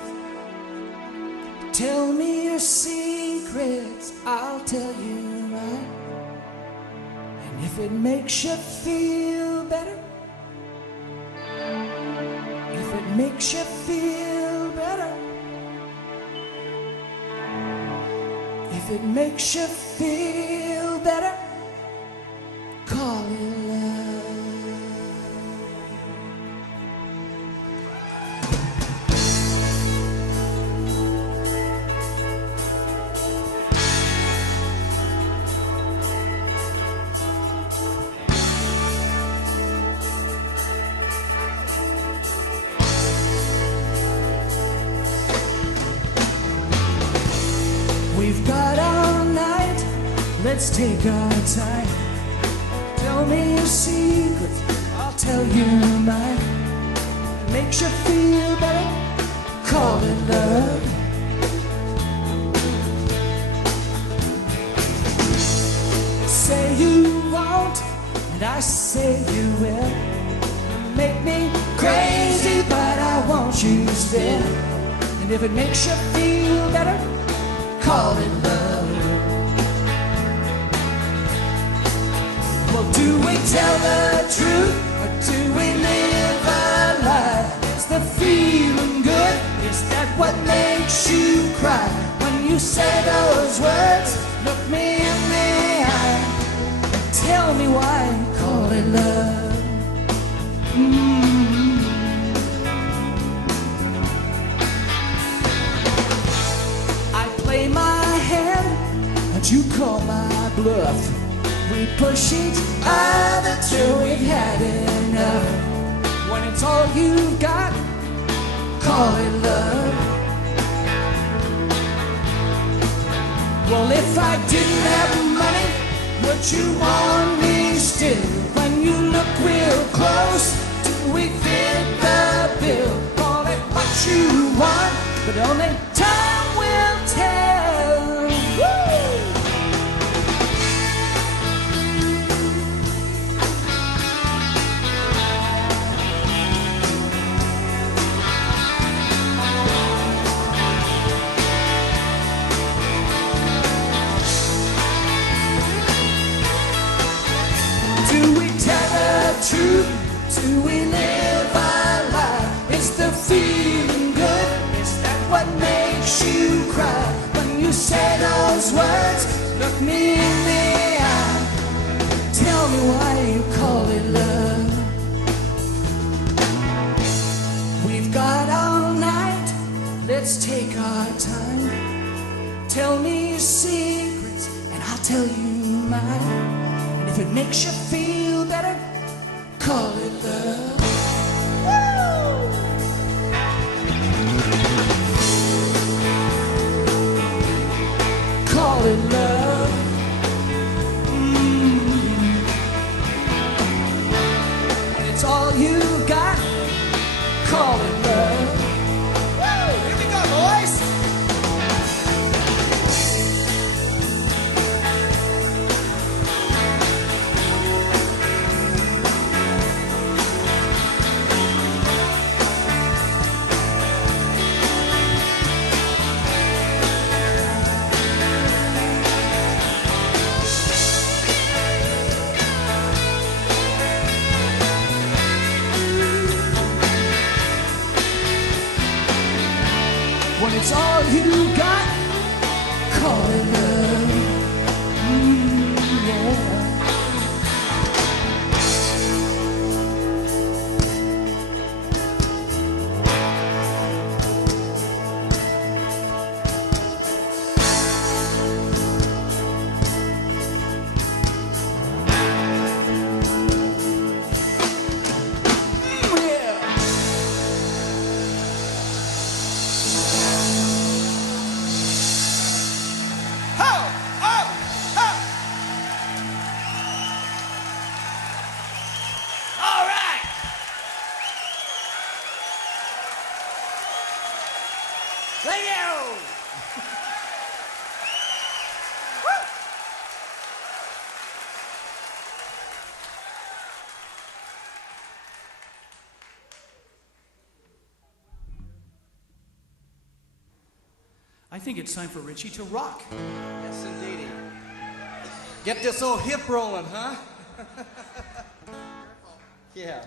Tell me your secrets, I'll tell you mine. And if it makes you feel better, if it makes you feel better, if it makes you feel better, call it love. We've got all night, let's take our time. Tell me your secrets, I'll tell you mine. Makes you feel better, call it love. Say you won't, and I say you will. You make me crazy, but I want you still. And if it makes you feel better, call it love. Well, do we tell the truth or do we live a lie? Is the feeling good? Is that what makes you cry? When you say those words, look me in the eye. Tell me why you call it love. I play my hand and you call my bluff. We push each other till we've had enough. When it's all you've got, call it love. Well, if I didn't have money, would you want me still? When you look real close, do we fit the bill? Call it what you want, but only time will tell. Woo! Do we tell the truth? Do we live our life? Is the feeling good? Is that what makes you cry? When you say those words, look me in the eye. Tell me why you call it love. We've got all night, let's take our time. Tell me your secrets and I'll tell you mine. If it makes you feel better, call it love. Woo! Call it love. When it's all you got, call it love. Woo! Here we go, boys. When it's all you got, call it love. Yeah. Thank you. I think it's time for Richie to rock. Yes, indeedy. Get this old hip rolling, huh? Yeah.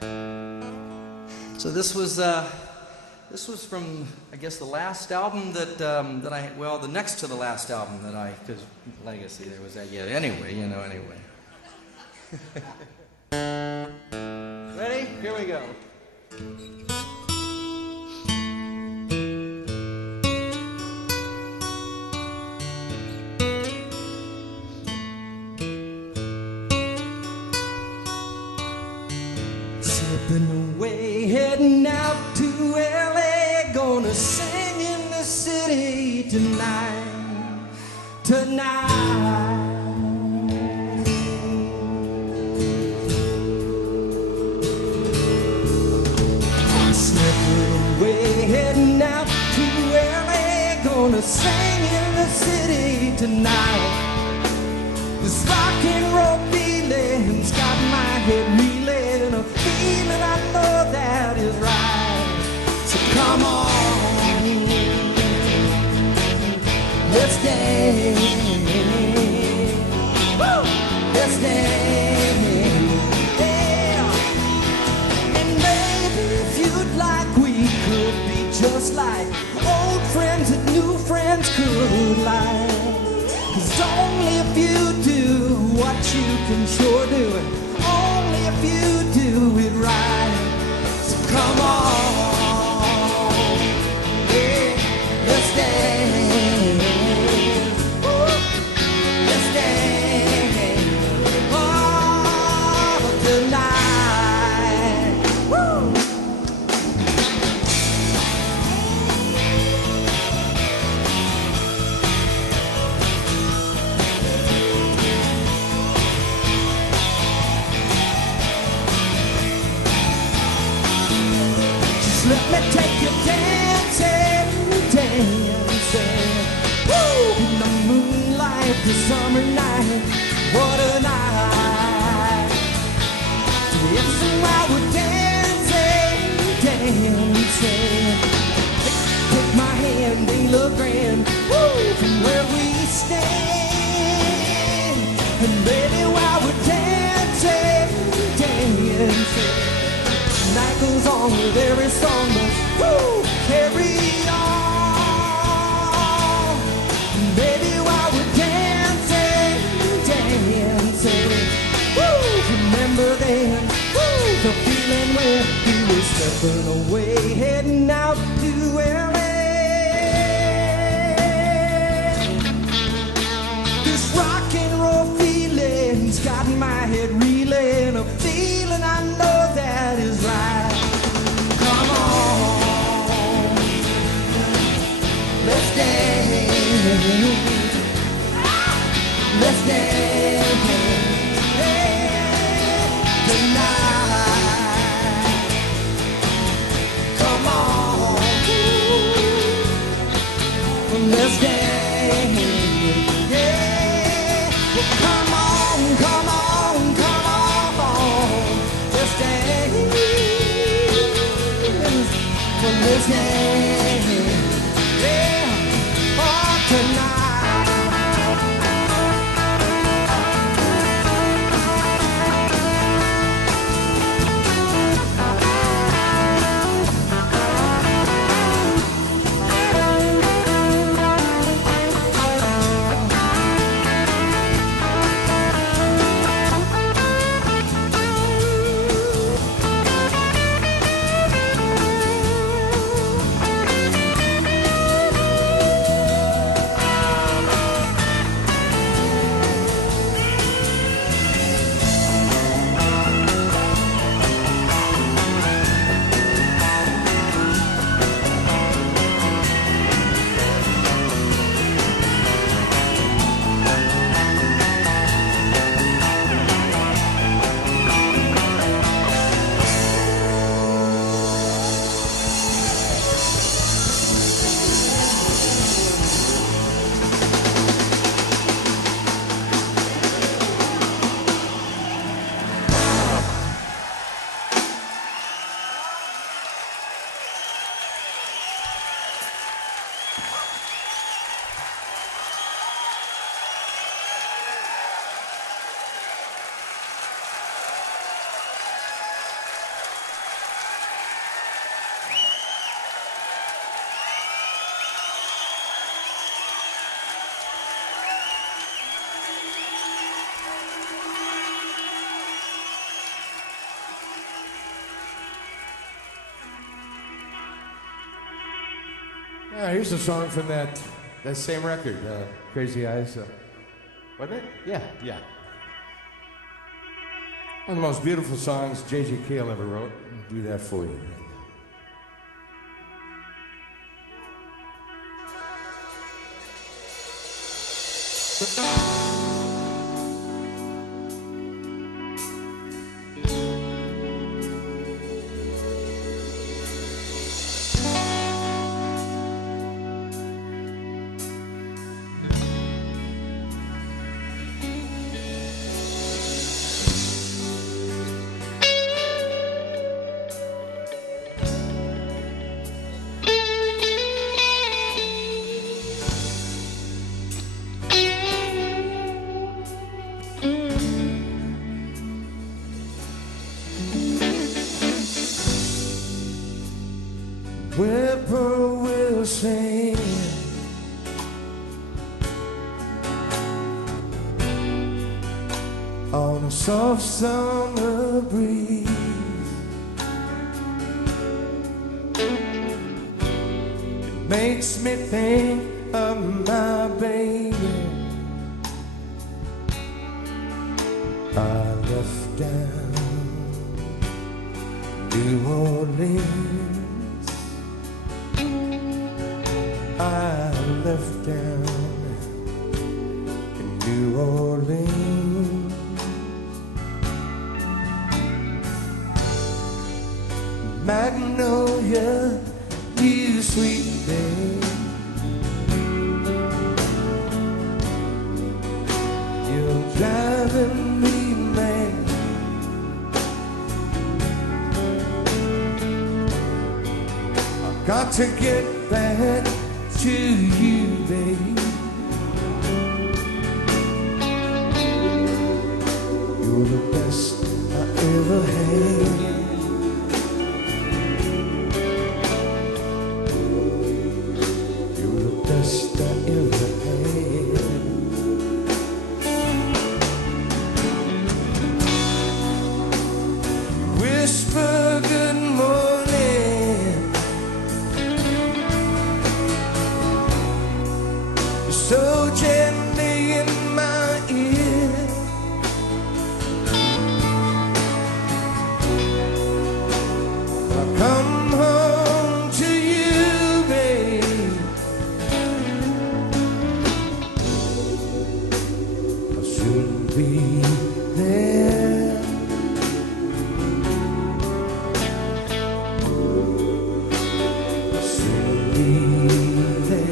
So this was from, I guess, the last album that the next to the last album that because Legacy, there was that. Yeah. Anyway. Ready? Here we go. Slipping away, heading out to LA, gonna sing in the city tonight. Slipping away, heading out to LA, gonna sing in the city tonight. This rock and roll feeling's got my head reeling, a feeling I know that is right. So come on, let's dance. Woo! Let's dance. Yeah. And baby, if you'd like, we could be just like old friends that new friends could like. 'Cause only if you do what you can sure do it, only if you do it right. So come on, yeah, let's dance. Woo. Let's dance all tonight. Woo. Let me take you dancing, dancing. Woo! In the moonlight, the summer night, what a night. Yes, and while we're dancing, dancing, take my hand, ain't look grand. Woo! From where we stand, and baby, while we're dancing, dancing. Night goes on with every song, but woo, carry on. Baby, while we're dancing, dancing, woo, remember then, woo, the feeling when we were stepping away, heading out to LA. This rock and roll feeling's got my head reeling, a feeling I know that is right. Come on, let's dance. Let's dance, yeah, tonight. Come on, let's dance, yeah. Well, come on, come on, come on. Let's dance, well, let's dance, yeah, for tonight. Here's a song from that same record, Crazy Eyes. Wasn't it? Yeah. One of the most beautiful songs J.J. Cale ever wrote. I'll do that for you. Whippoorwill sing on a soft summer breeze. It makes me think of my baby I left down New Orleans. I left down in New Orleans. Magnolia, you sweet thing, you're driving me mad. I've got to get back to you, babe. You're the best I ever had. You're the best I ever had. Whisper good morning, so gently in my ear. I'll come home to you, babe. I'll soon be there. I'll soon be there.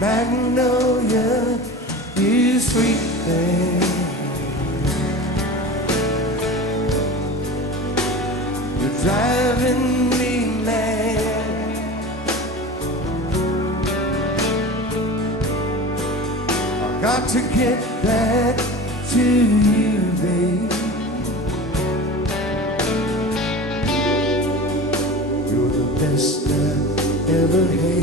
Magnolia, you sweet thing, you're driving me mad. I've got to get back to you, babe. You're the best I ever had.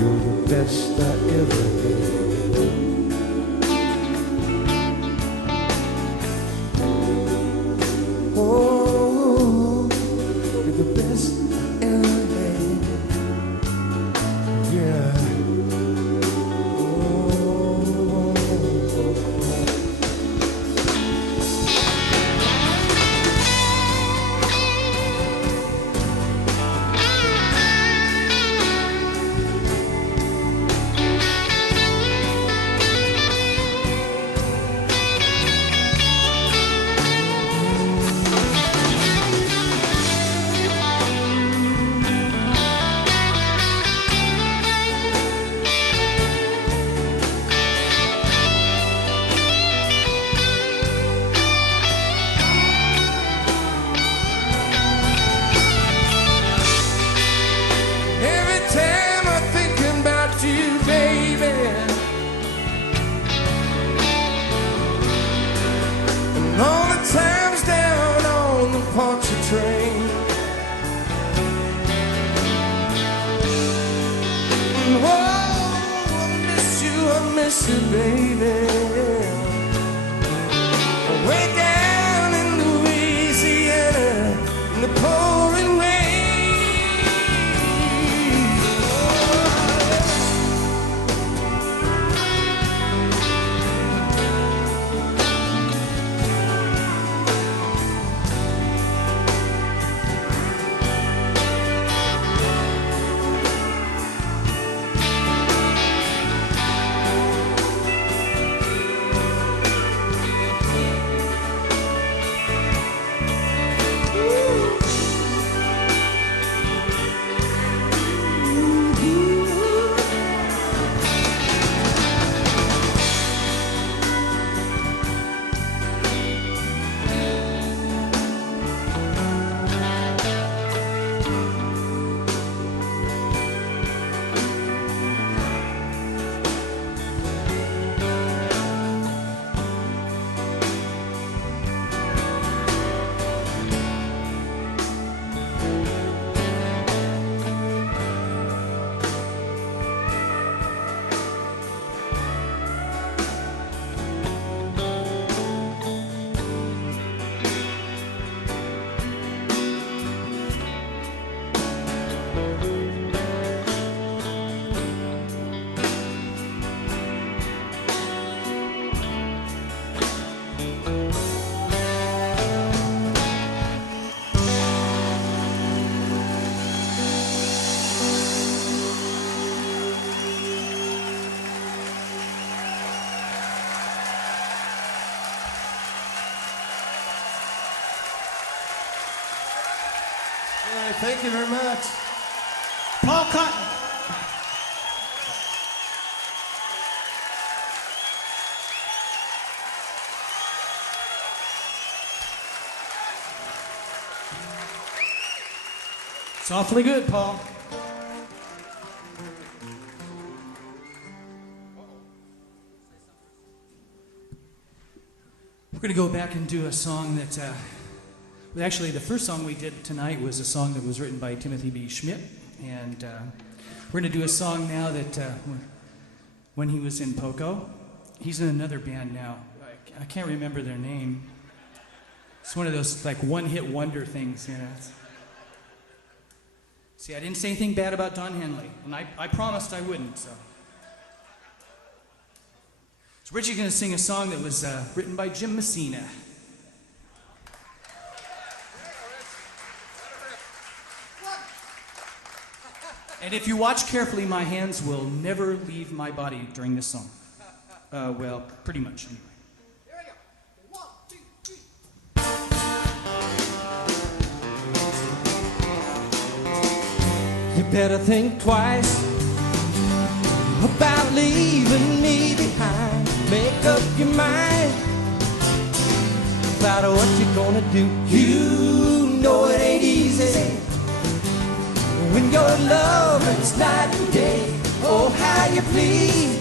You're the best I ever had. Oh, you're the best I ever had. Yeah. Oh. Dixie, baby. Way down in Louisiana, in the pouring rain. Thank you very much. Paul Cotton. It's awfully good, Paul. We're going to go back and do a song that, well, actually, the first song we did tonight was a song that was written by Timothy B. Schmit, and we're going to do a song now that when he was in Poco, he's in another band now. I can't remember their name. It's one of those like one-hit wonder things, you know. See, I didn't say anything bad about Don Henley, and I promised I wouldn't. So Richie's going to sing a song that was written by Jim Messina. And if you watch carefully, my hands will never leave my body during this song. Well, pretty much, anyway. You better think twice about leaving me behind. Make up your mind about what you're gonna do. You know it ain't easy when your lover's night and day. Oh, how you plead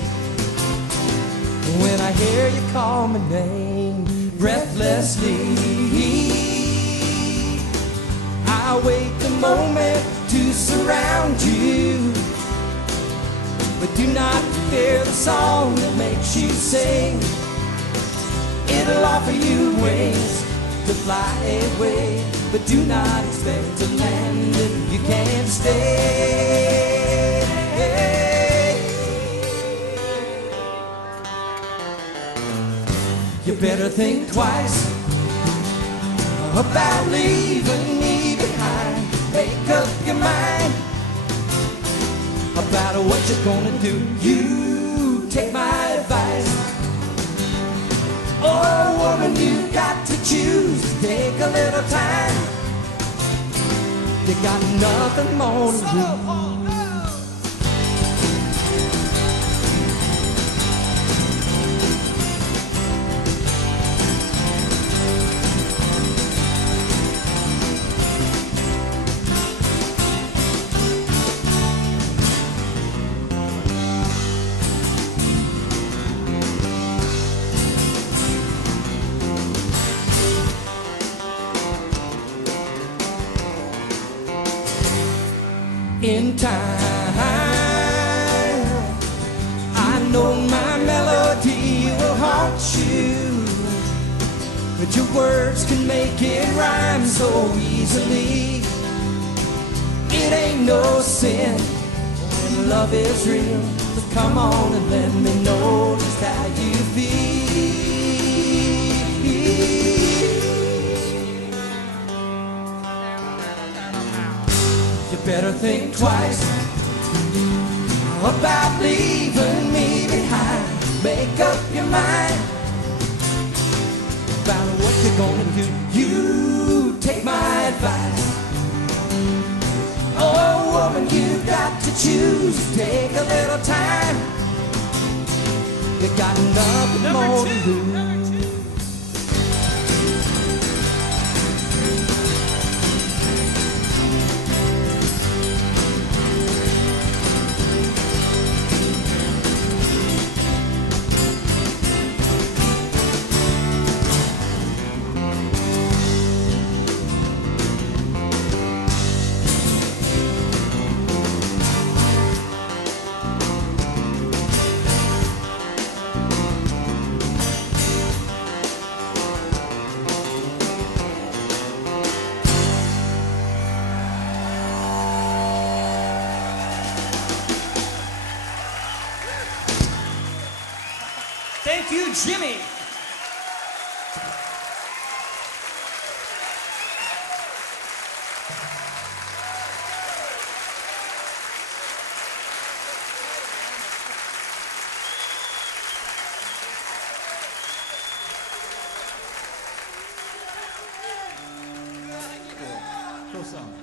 when I hear you call my name breathlessly. I wait the moment to surround you, but do not fear the song that makes you sing. It'll offer you wings to fly away, but do not expect to land if you can't stay. You better think twice about leaving me behind. Make up your mind about what you're gonna do. You take my advice. Oh, woman, you got to choose. Take a little time. You got nothing more to do. In time, I know my melody want you, but your words can make it rhyme so easily. It ain't no sin when love is real. So come on and let me know just how you feel. You better think twice about leaving me behind. Make up your mind about what you're gonna do. You take my advice. Oh woman, you got to choose. Take a little time. You got nothing more to lose. Thank you, Jimmy. Cool song.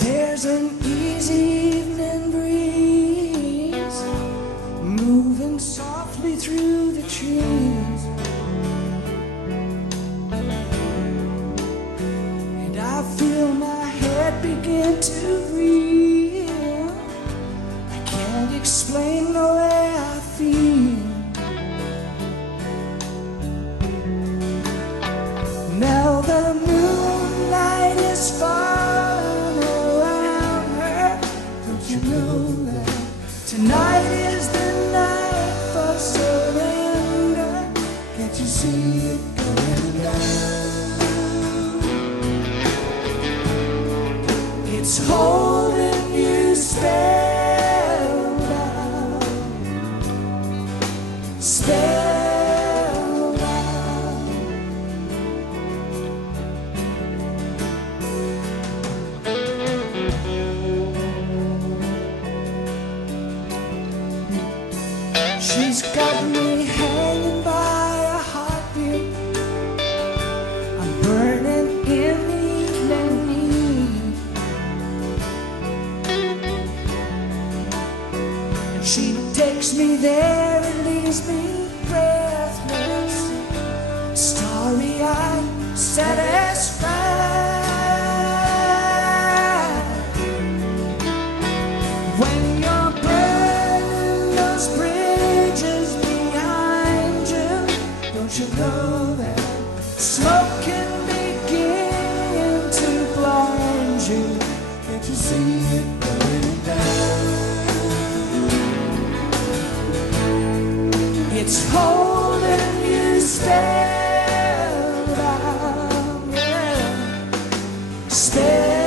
There's an easy evening breeze moving softly through the trees, and I feel my head begin to reel. I can't explain the way I feel. Now the moonlight is falling around her. Don't you know that tonight is the night for surrender? Can't you see it going down? It's holding you spellbound, spellbound. She's got me hanging by a heartbeat. I'm burning in the evening heat, and she takes me there and leaves me breathless, starry-eyed, satisfied. When you're burning those bridges behind you, don't you know that smoke can begin to blind you? Can't you see it going down? It's holding you spellbound, yeah. Spellbound.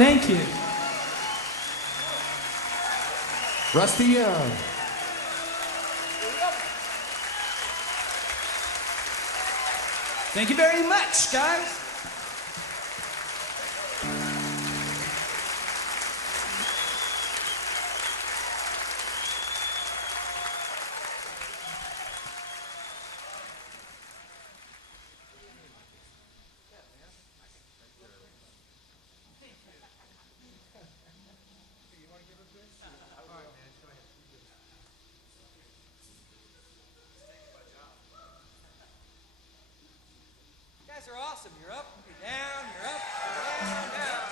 Thank you. Rusty Young. Thank you very much, guys. You guys are awesome. You're up, you're down, you're up, you're down, down.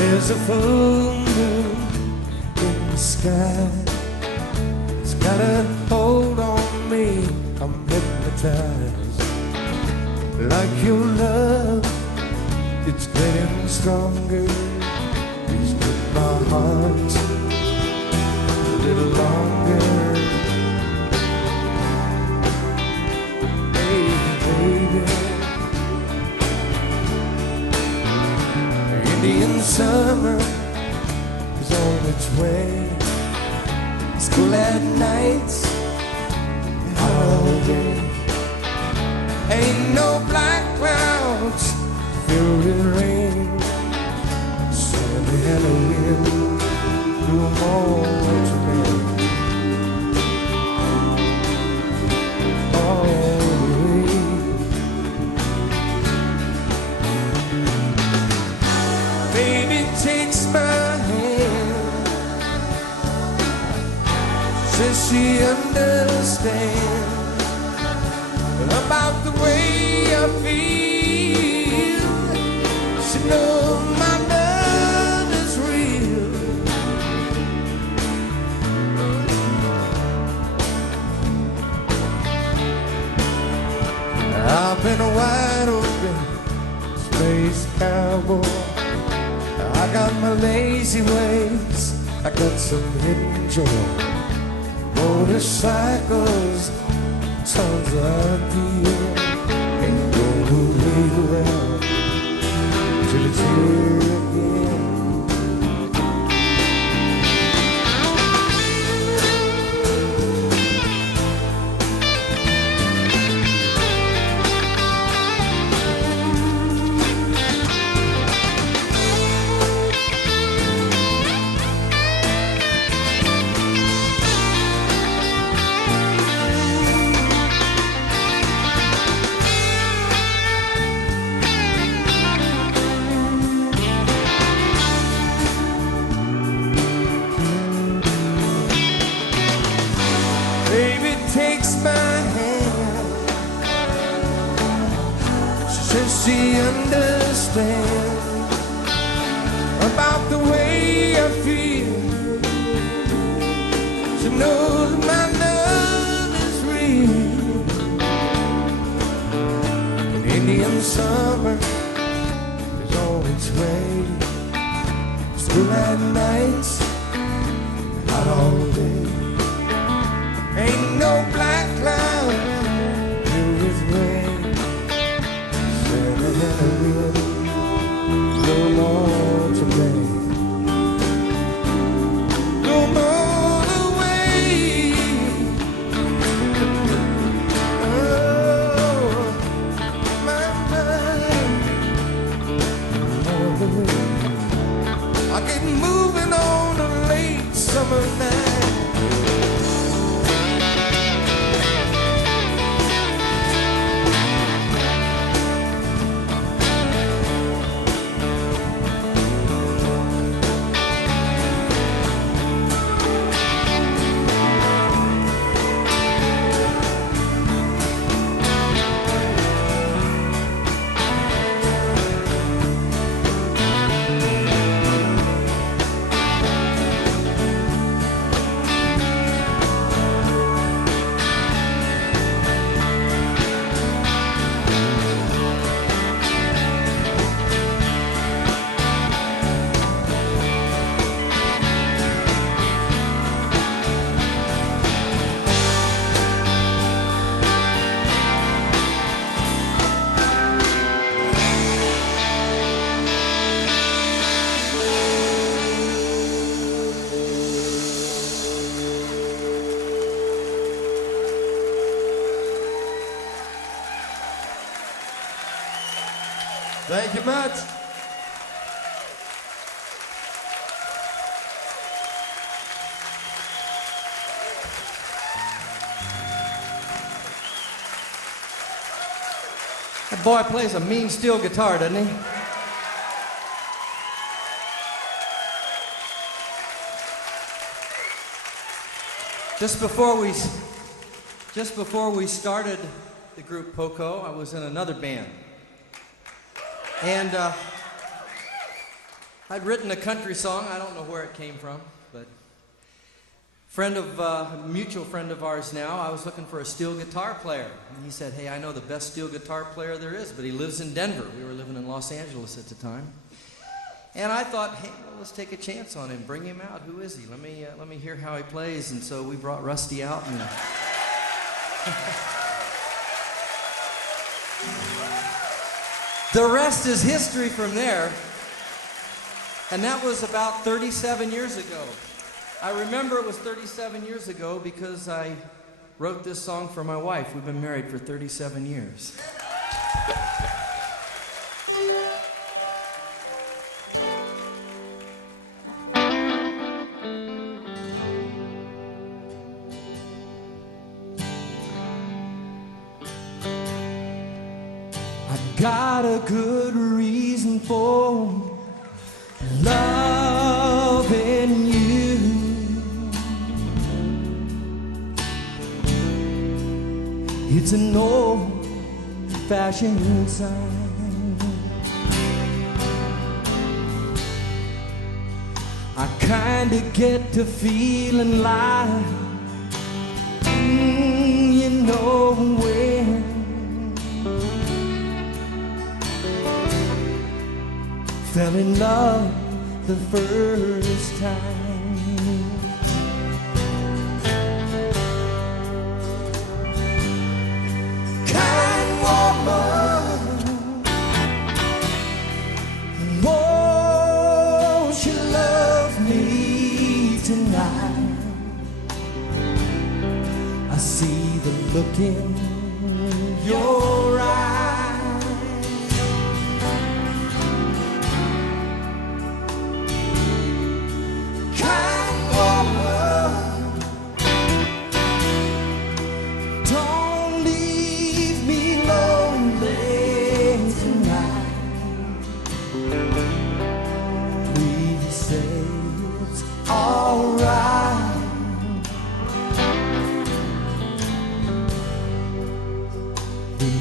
There's a full moon in the sky. It's got a hold on me. I'm hypnotized. Like your love, it's getting stronger. Please keep my heart a little longer. Hey, baby. Indian summer is on its way. It's cool at night and hot all day. Ain't no black clouds filled with rain. Sandy Halloween, no more today. All the way. Baby takes my hand. Says she understands about the way I feel. She knows my love is real. I've been a wide open space cowboy. I got my lazy ways, I got some hidden joy. Motorcycles, tons of gear, ain't gonna wait around till it's here again. She understands about the way I feel. She knows my love is real. An Indian summer is on its way. School at night, hot all day. Ain't no black cloud filled with rain. No more to play. No more to wait. Oh, my mind. All the way. I get moving on a late summer night. Thank you much. That boy plays a mean steel guitar, doesn't he? Just before we started the group Poco, I was in another band. And I'd written a country song. I don't know where it came from, but a mutual friend of ours now, I was looking for a steel guitar player. And he said, hey, I know the best steel guitar player there is, but he lives in Denver. We were living in Los Angeles at the time. And I thought, hey, well, let's take a chance on him. Bring him out. Who is he? Let me hear how he plays. And so we brought Rusty out. And the rest is history from there. And that was about 37 years ago. I remember it was 37 years ago because I wrote this song for my wife. We've been married for 37 years. I got a good reason for loving you. It's an old-fashioned sign. I kinda get to feeling like, you know when fell in love the first time. Kind woman, won't you love me tonight? I see the look in your eyes.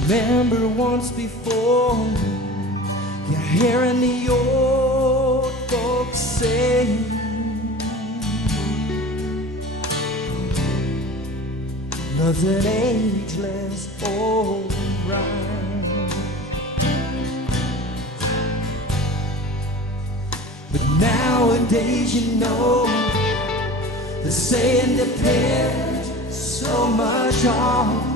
Remember once before, you're hearing the old folks say, love's an ageless old rhyme. But nowadays you know, the saying depends so much on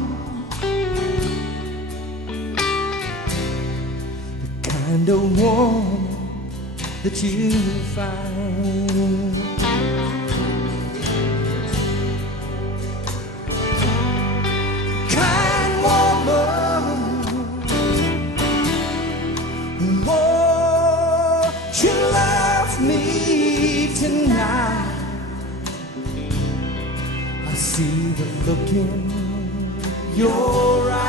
kind of woman that you find. Kind woman, won't you love me tonight? I see the look in your eyes.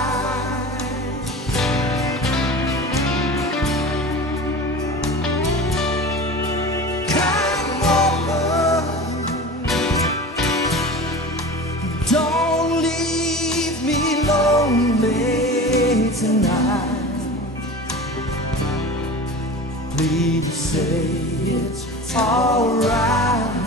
Don't leave me lonely tonight. Please say it's alright.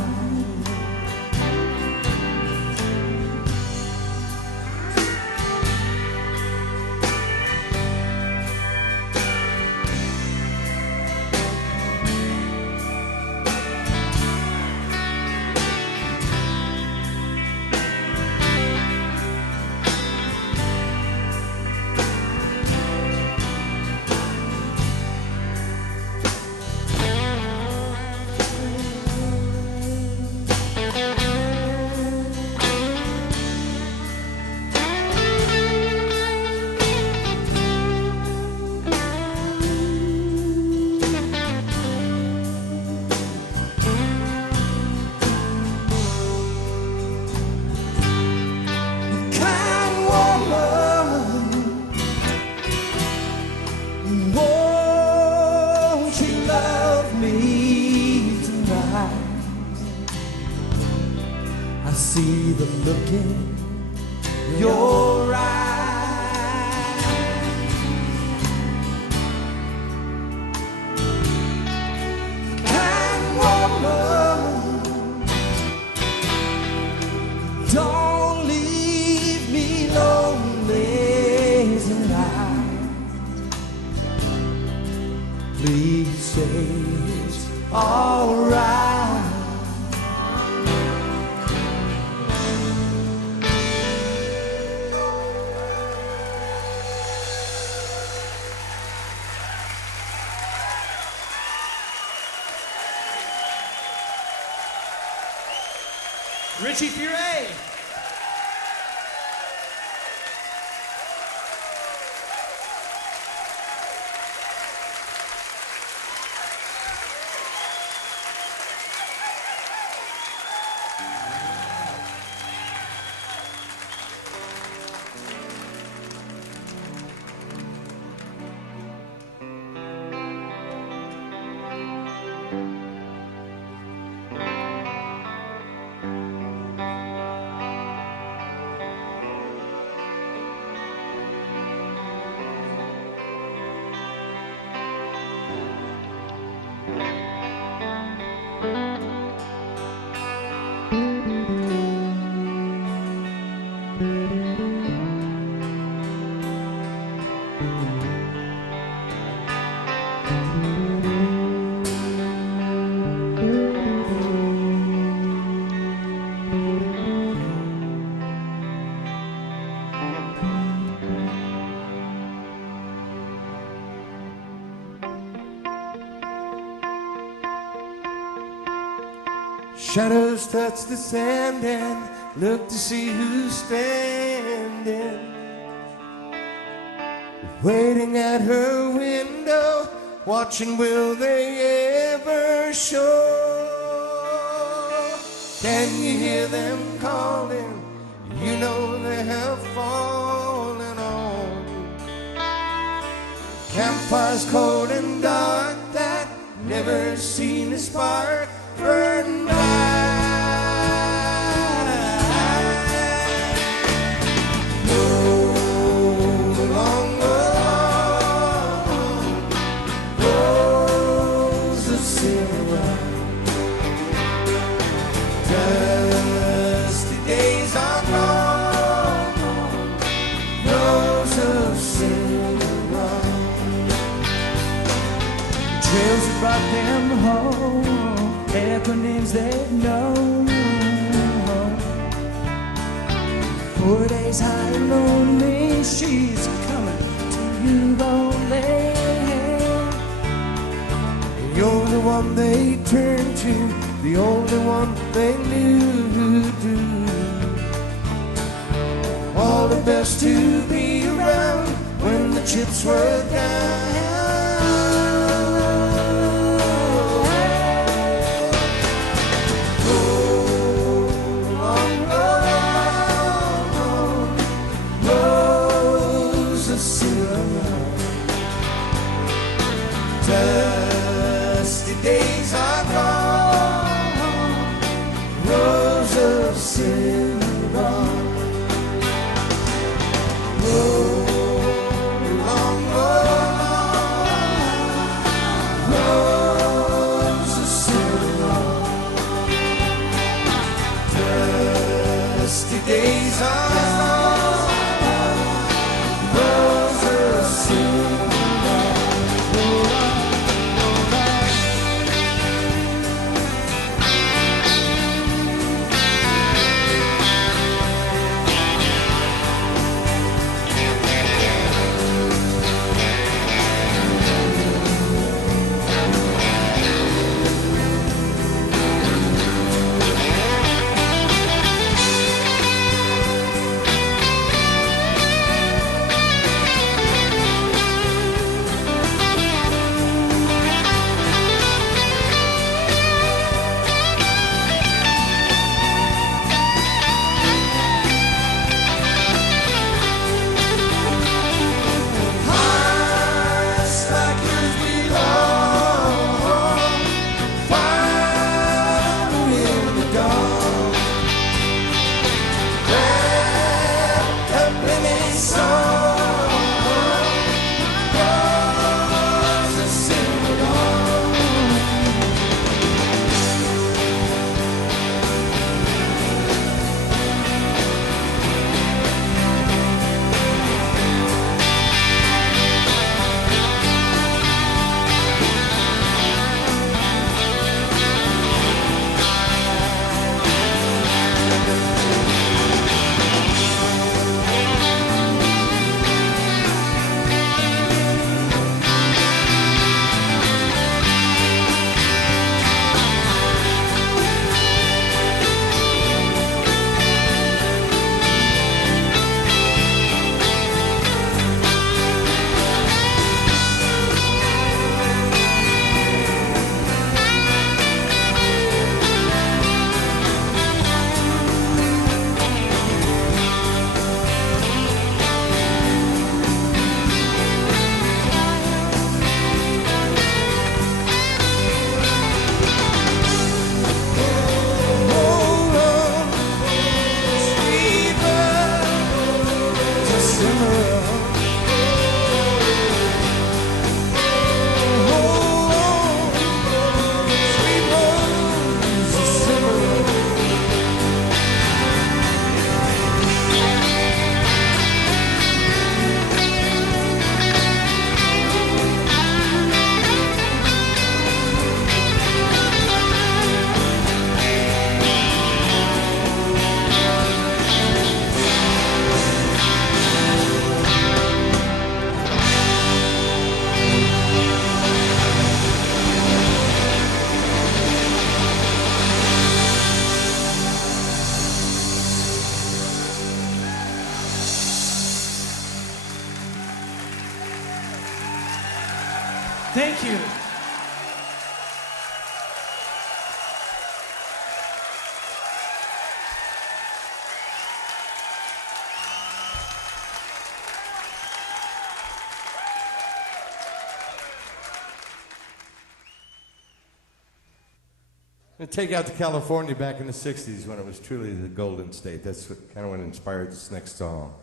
See the look in your eyes. woman, don't leave me lonely tonight. Please say it's alright. Richie Furay. Shadows touch the sand and look to see who's standing, waiting at her window, watching will they ever show. Can you hear them calling? You know they have fallen on. Campfires cold and dark that never seen a spark burn bright. Roll along, rolls of silver. Dusty days are gone, rolls of silver. Trails that brought them home, echo names they've known. Poor days high and lonely, she's coming to you lonely. The only one they turned to, the only one they knew to. All the best to be around when the chips were down. Dusty days are gone, rose of silver. Roll along, rose of silver. Dusty days are gone, rose of silver. Thank you. And take out to California back in the 60s when it was truly the Golden State. That's what kind of what inspired this next song.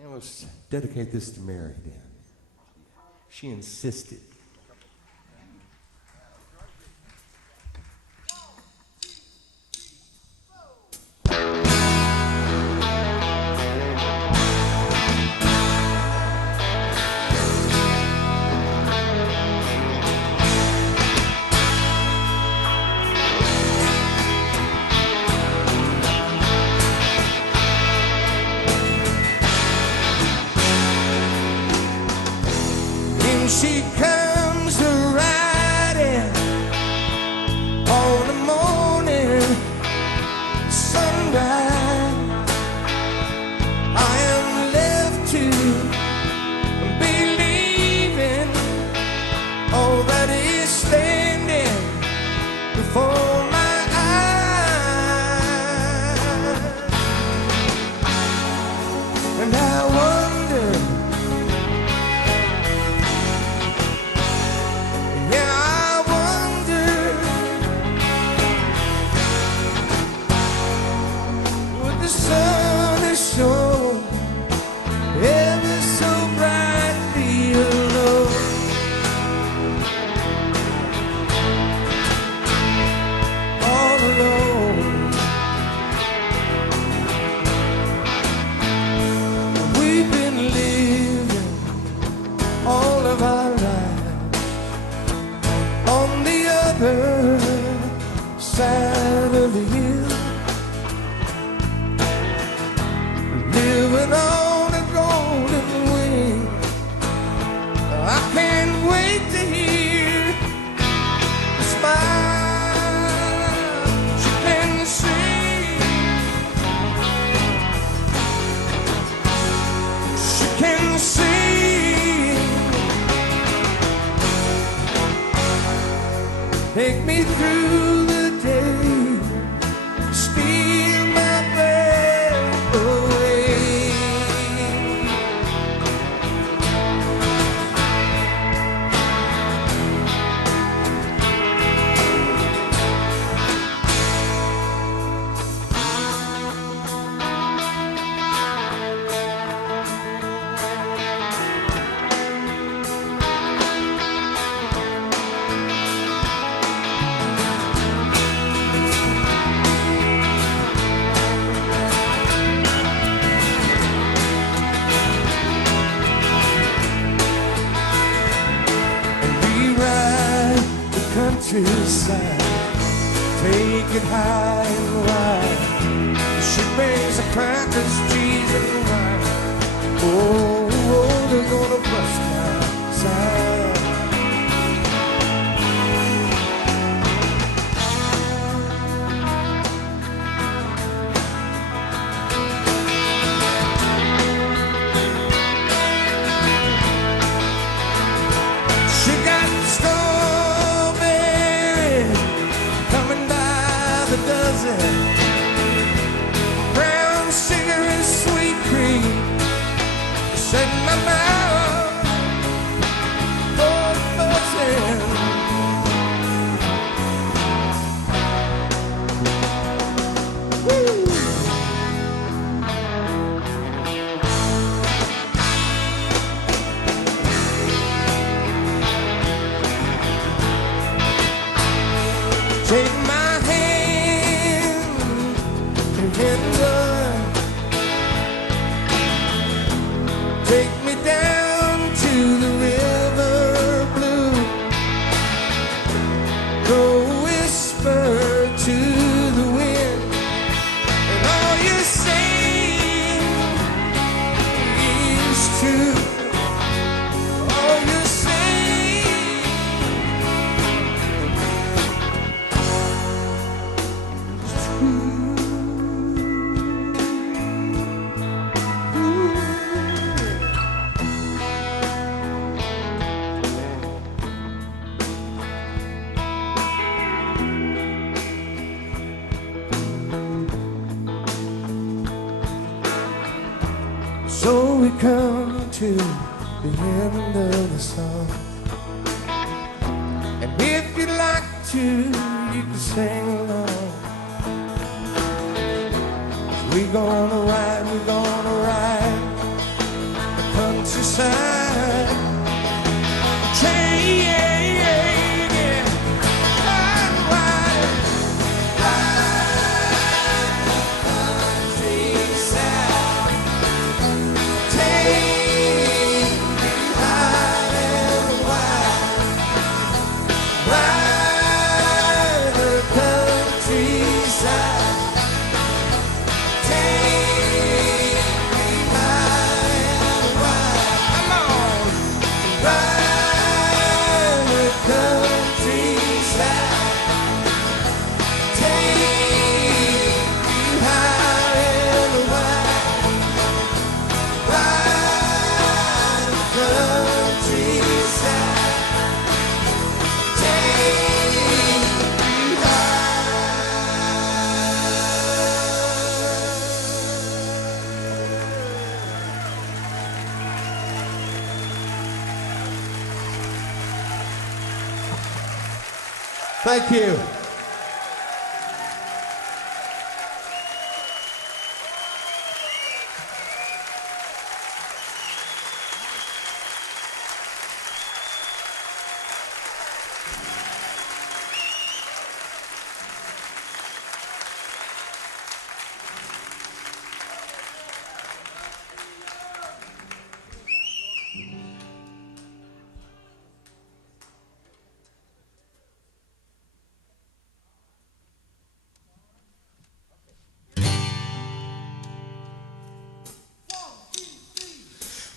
And let's dedicate this to Mary, Dan. She insisted. She comes riding on the morning sunrise. I am left to believing all that is standing before my eyes. And I wonder, so ever so brightly alone. All alone. We've been living all of our lives on the other side of the hill. Living on a golden wing. I can't wait to hear the smile she can sing. She can sing. Take me through the day, steal my breath away. Countryside, take it high and wide. She brings the crackers, cheese, and wine. Oh, oh, they're gonna bust my side. She got dozen, brown sugar and sweet cream, set my mouth for buzzing. Woo! Take my hand and run. Take me down to the river blue. Go whisper to the wind, and all you say is true. All you say is true. come to the end of the song. And if you'd like to, you can sing along. We're gonna ride the countryside. Train, yeah. Ride the countryside. Take me high and wide. Ride the countryside. Take me high and wide. Come on. Ride the countryside. Take me high and wide. Ride the countryside. Take me Thank you.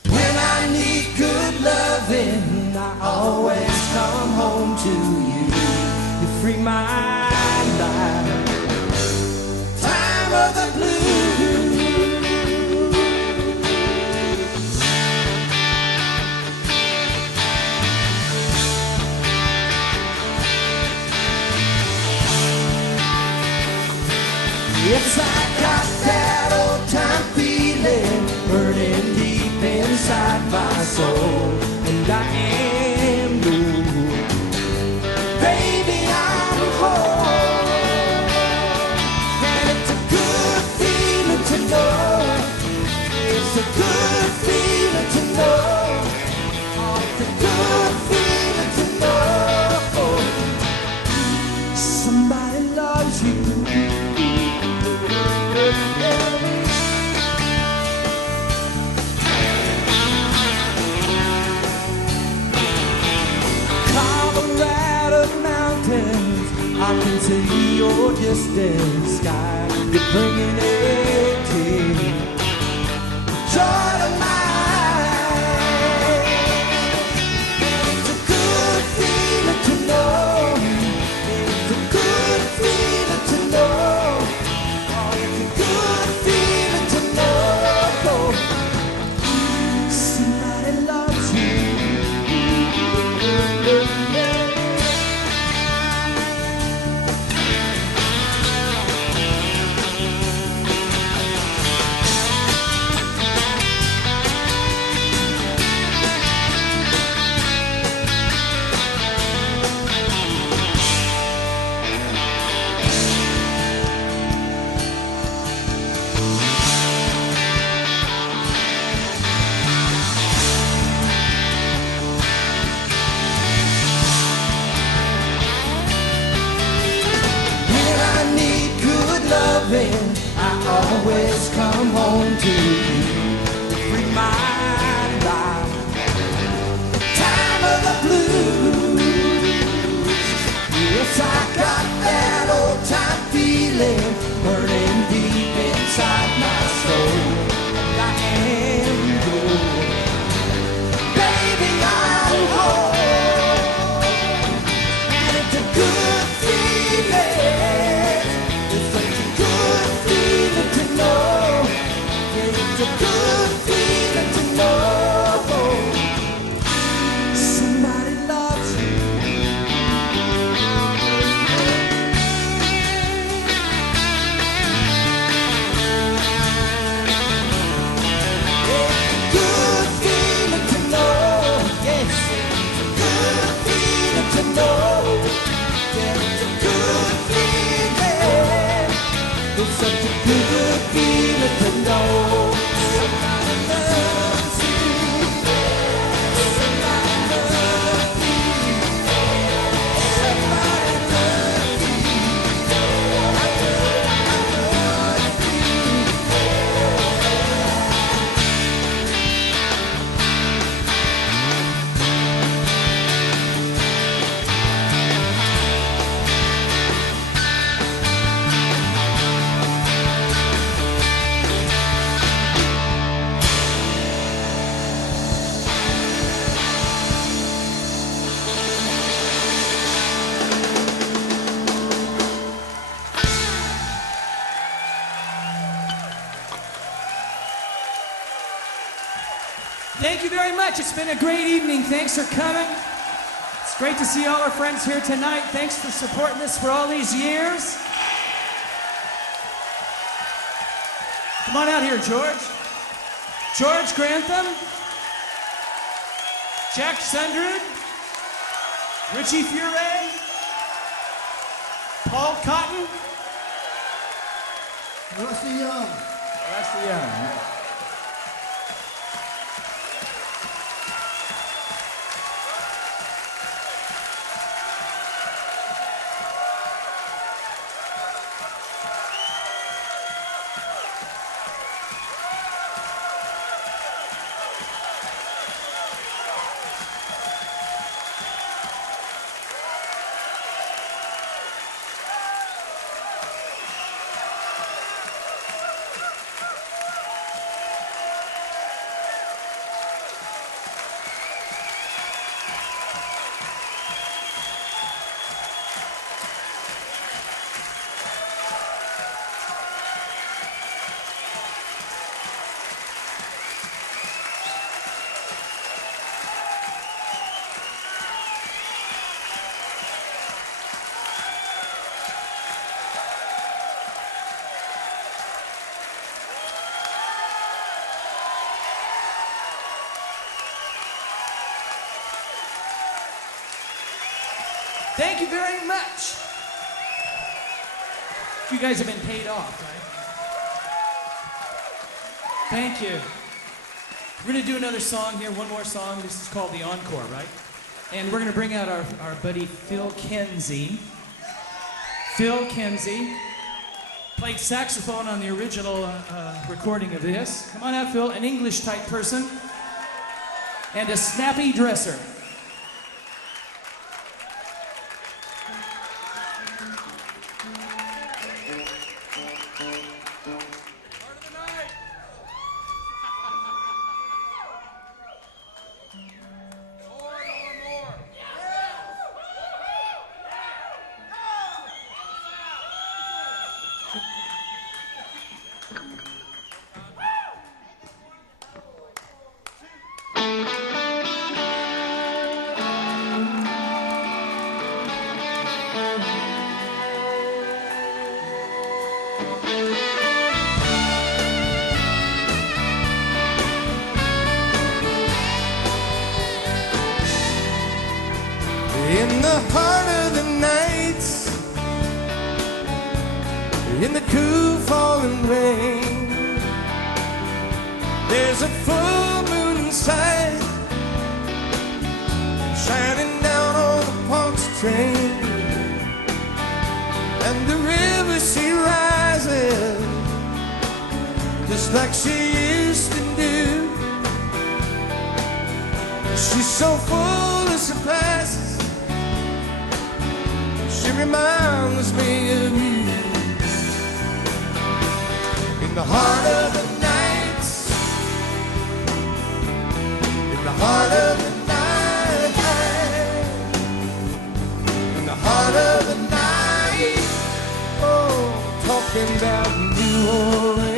When I need good loving, I always come home to you. You free my life. Time of the blues. Yes, I got that old time feeling burning deep inside my soul, and I am yours. Baby, I'm home, and it's a good feeling to know. It's a good feeling to know. Oh, it's a good feeling to know somebody loves you. Colorado mountains, I can see your distant sky. You're bringing it to joy to mine. It's a good feeling to know. It's a good feeling to know. Oh, it's a good feeling to know somebody loves you. When I need good loving, I always come home to you. Free my life. Time of the blues. Yes, I got that old time feeling burning deep inside my soul. And I am yours. Baby, I'm home, and it's a good feeling. It's such a good feeling to know. Yeah, it's a good feeling to know somebody loves you. Thank you very much. It's been a great evening. Thanks for coming. It's great to see all our friends here tonight. Thanks for supporting us for all these years. Come on out here, George. George Grantham. Jack Sundrud. Richie Furay. Paul Cotton. Rusty Young. Rusty Young. Thank you very much. You guys have been paid off, right? Thank you. We're going to do another song here, one more song. This is called The Encore, right? And we're going to bring out our buddy Phil Kenzie. Phil Kenzie played saxophone on the original recording of this. Come on out, Phil, an English-type person and a snappy dresser. In the heart of the night, in the cool falling rain, there's a full moon inside, shining down on the punch train, and the river she rises, just like she used to do. She's so full of surprises, she reminds me of you. In the heart of the night, in the heart of the night, in the heart of the night, oh, talking about New Orleans.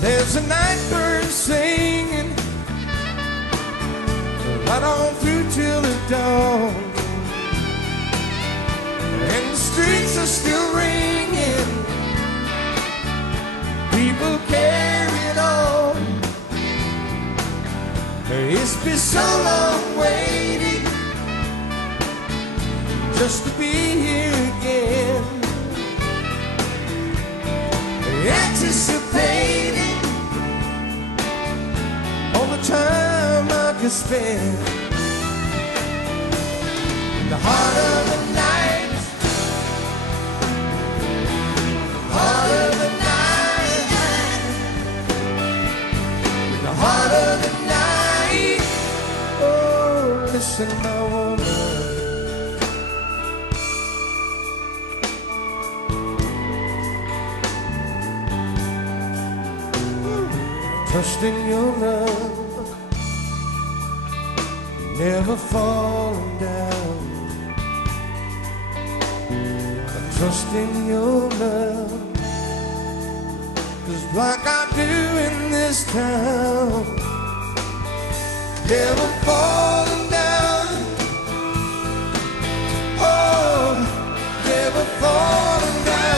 There's a night bird singing right on through till the dawn, and the streets are still ringing, people carrying on. It's been so long waiting just to be here again, anticipating all the time I could spend in the heart of the night, heart of the night, in the heart of the night. Oh, listen, my woman, trust in your love, never falling down. trust in your love. 'Cause like I do in this town, never falling down. Oh, never falling down.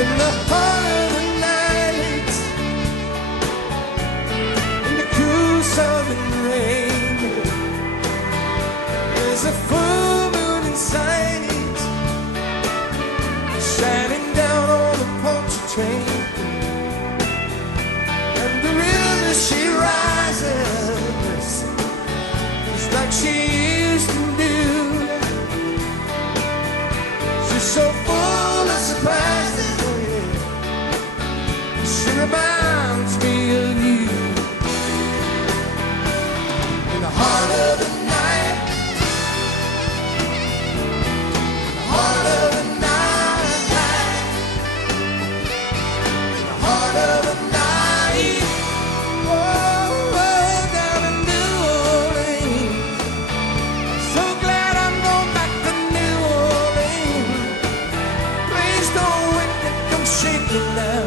In the heart of the night, in the cool southern rain, there's a full moon in sight, shining down on the Pontchartrain. And the river she rises, just like she used to do. She's so full of surprises. She reminds me of you. In the heart of the night, in the heart of the night, in the heart of the night. Oh, down in New Orleans. So glad I'm going back to New Orleans. Please don't wait to come shaking now.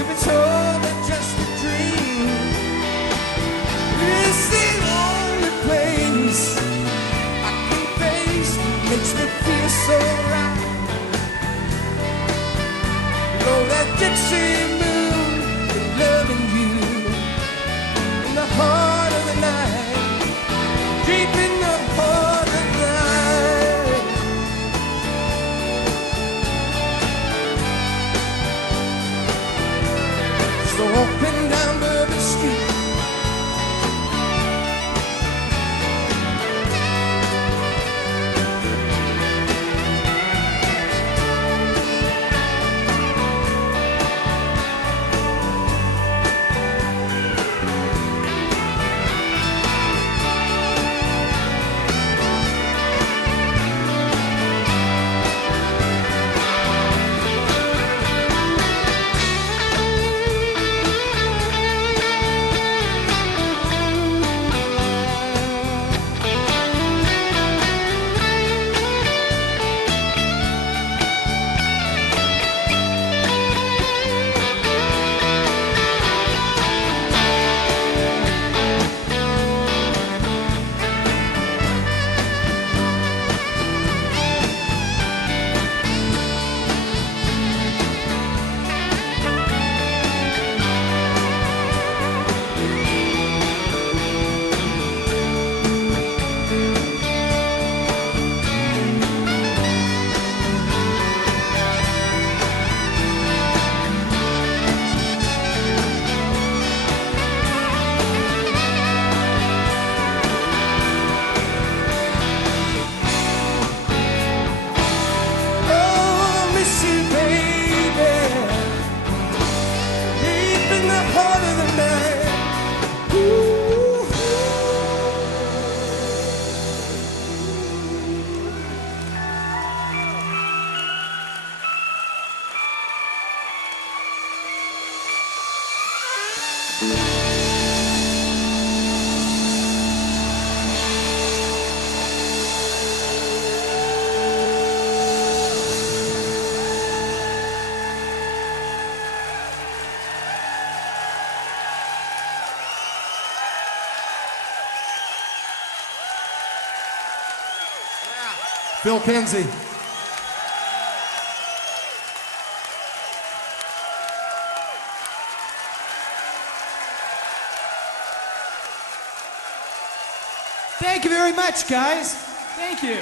If it's only just a dream, it's the only place I can face. Makes me feel so right. Oh, that gypsy moon is loving you in the heart of the night, deep in the heart of the night. So walking down Bourbon Street, Phil Kenzie. Thank you very much, guys. Thank you.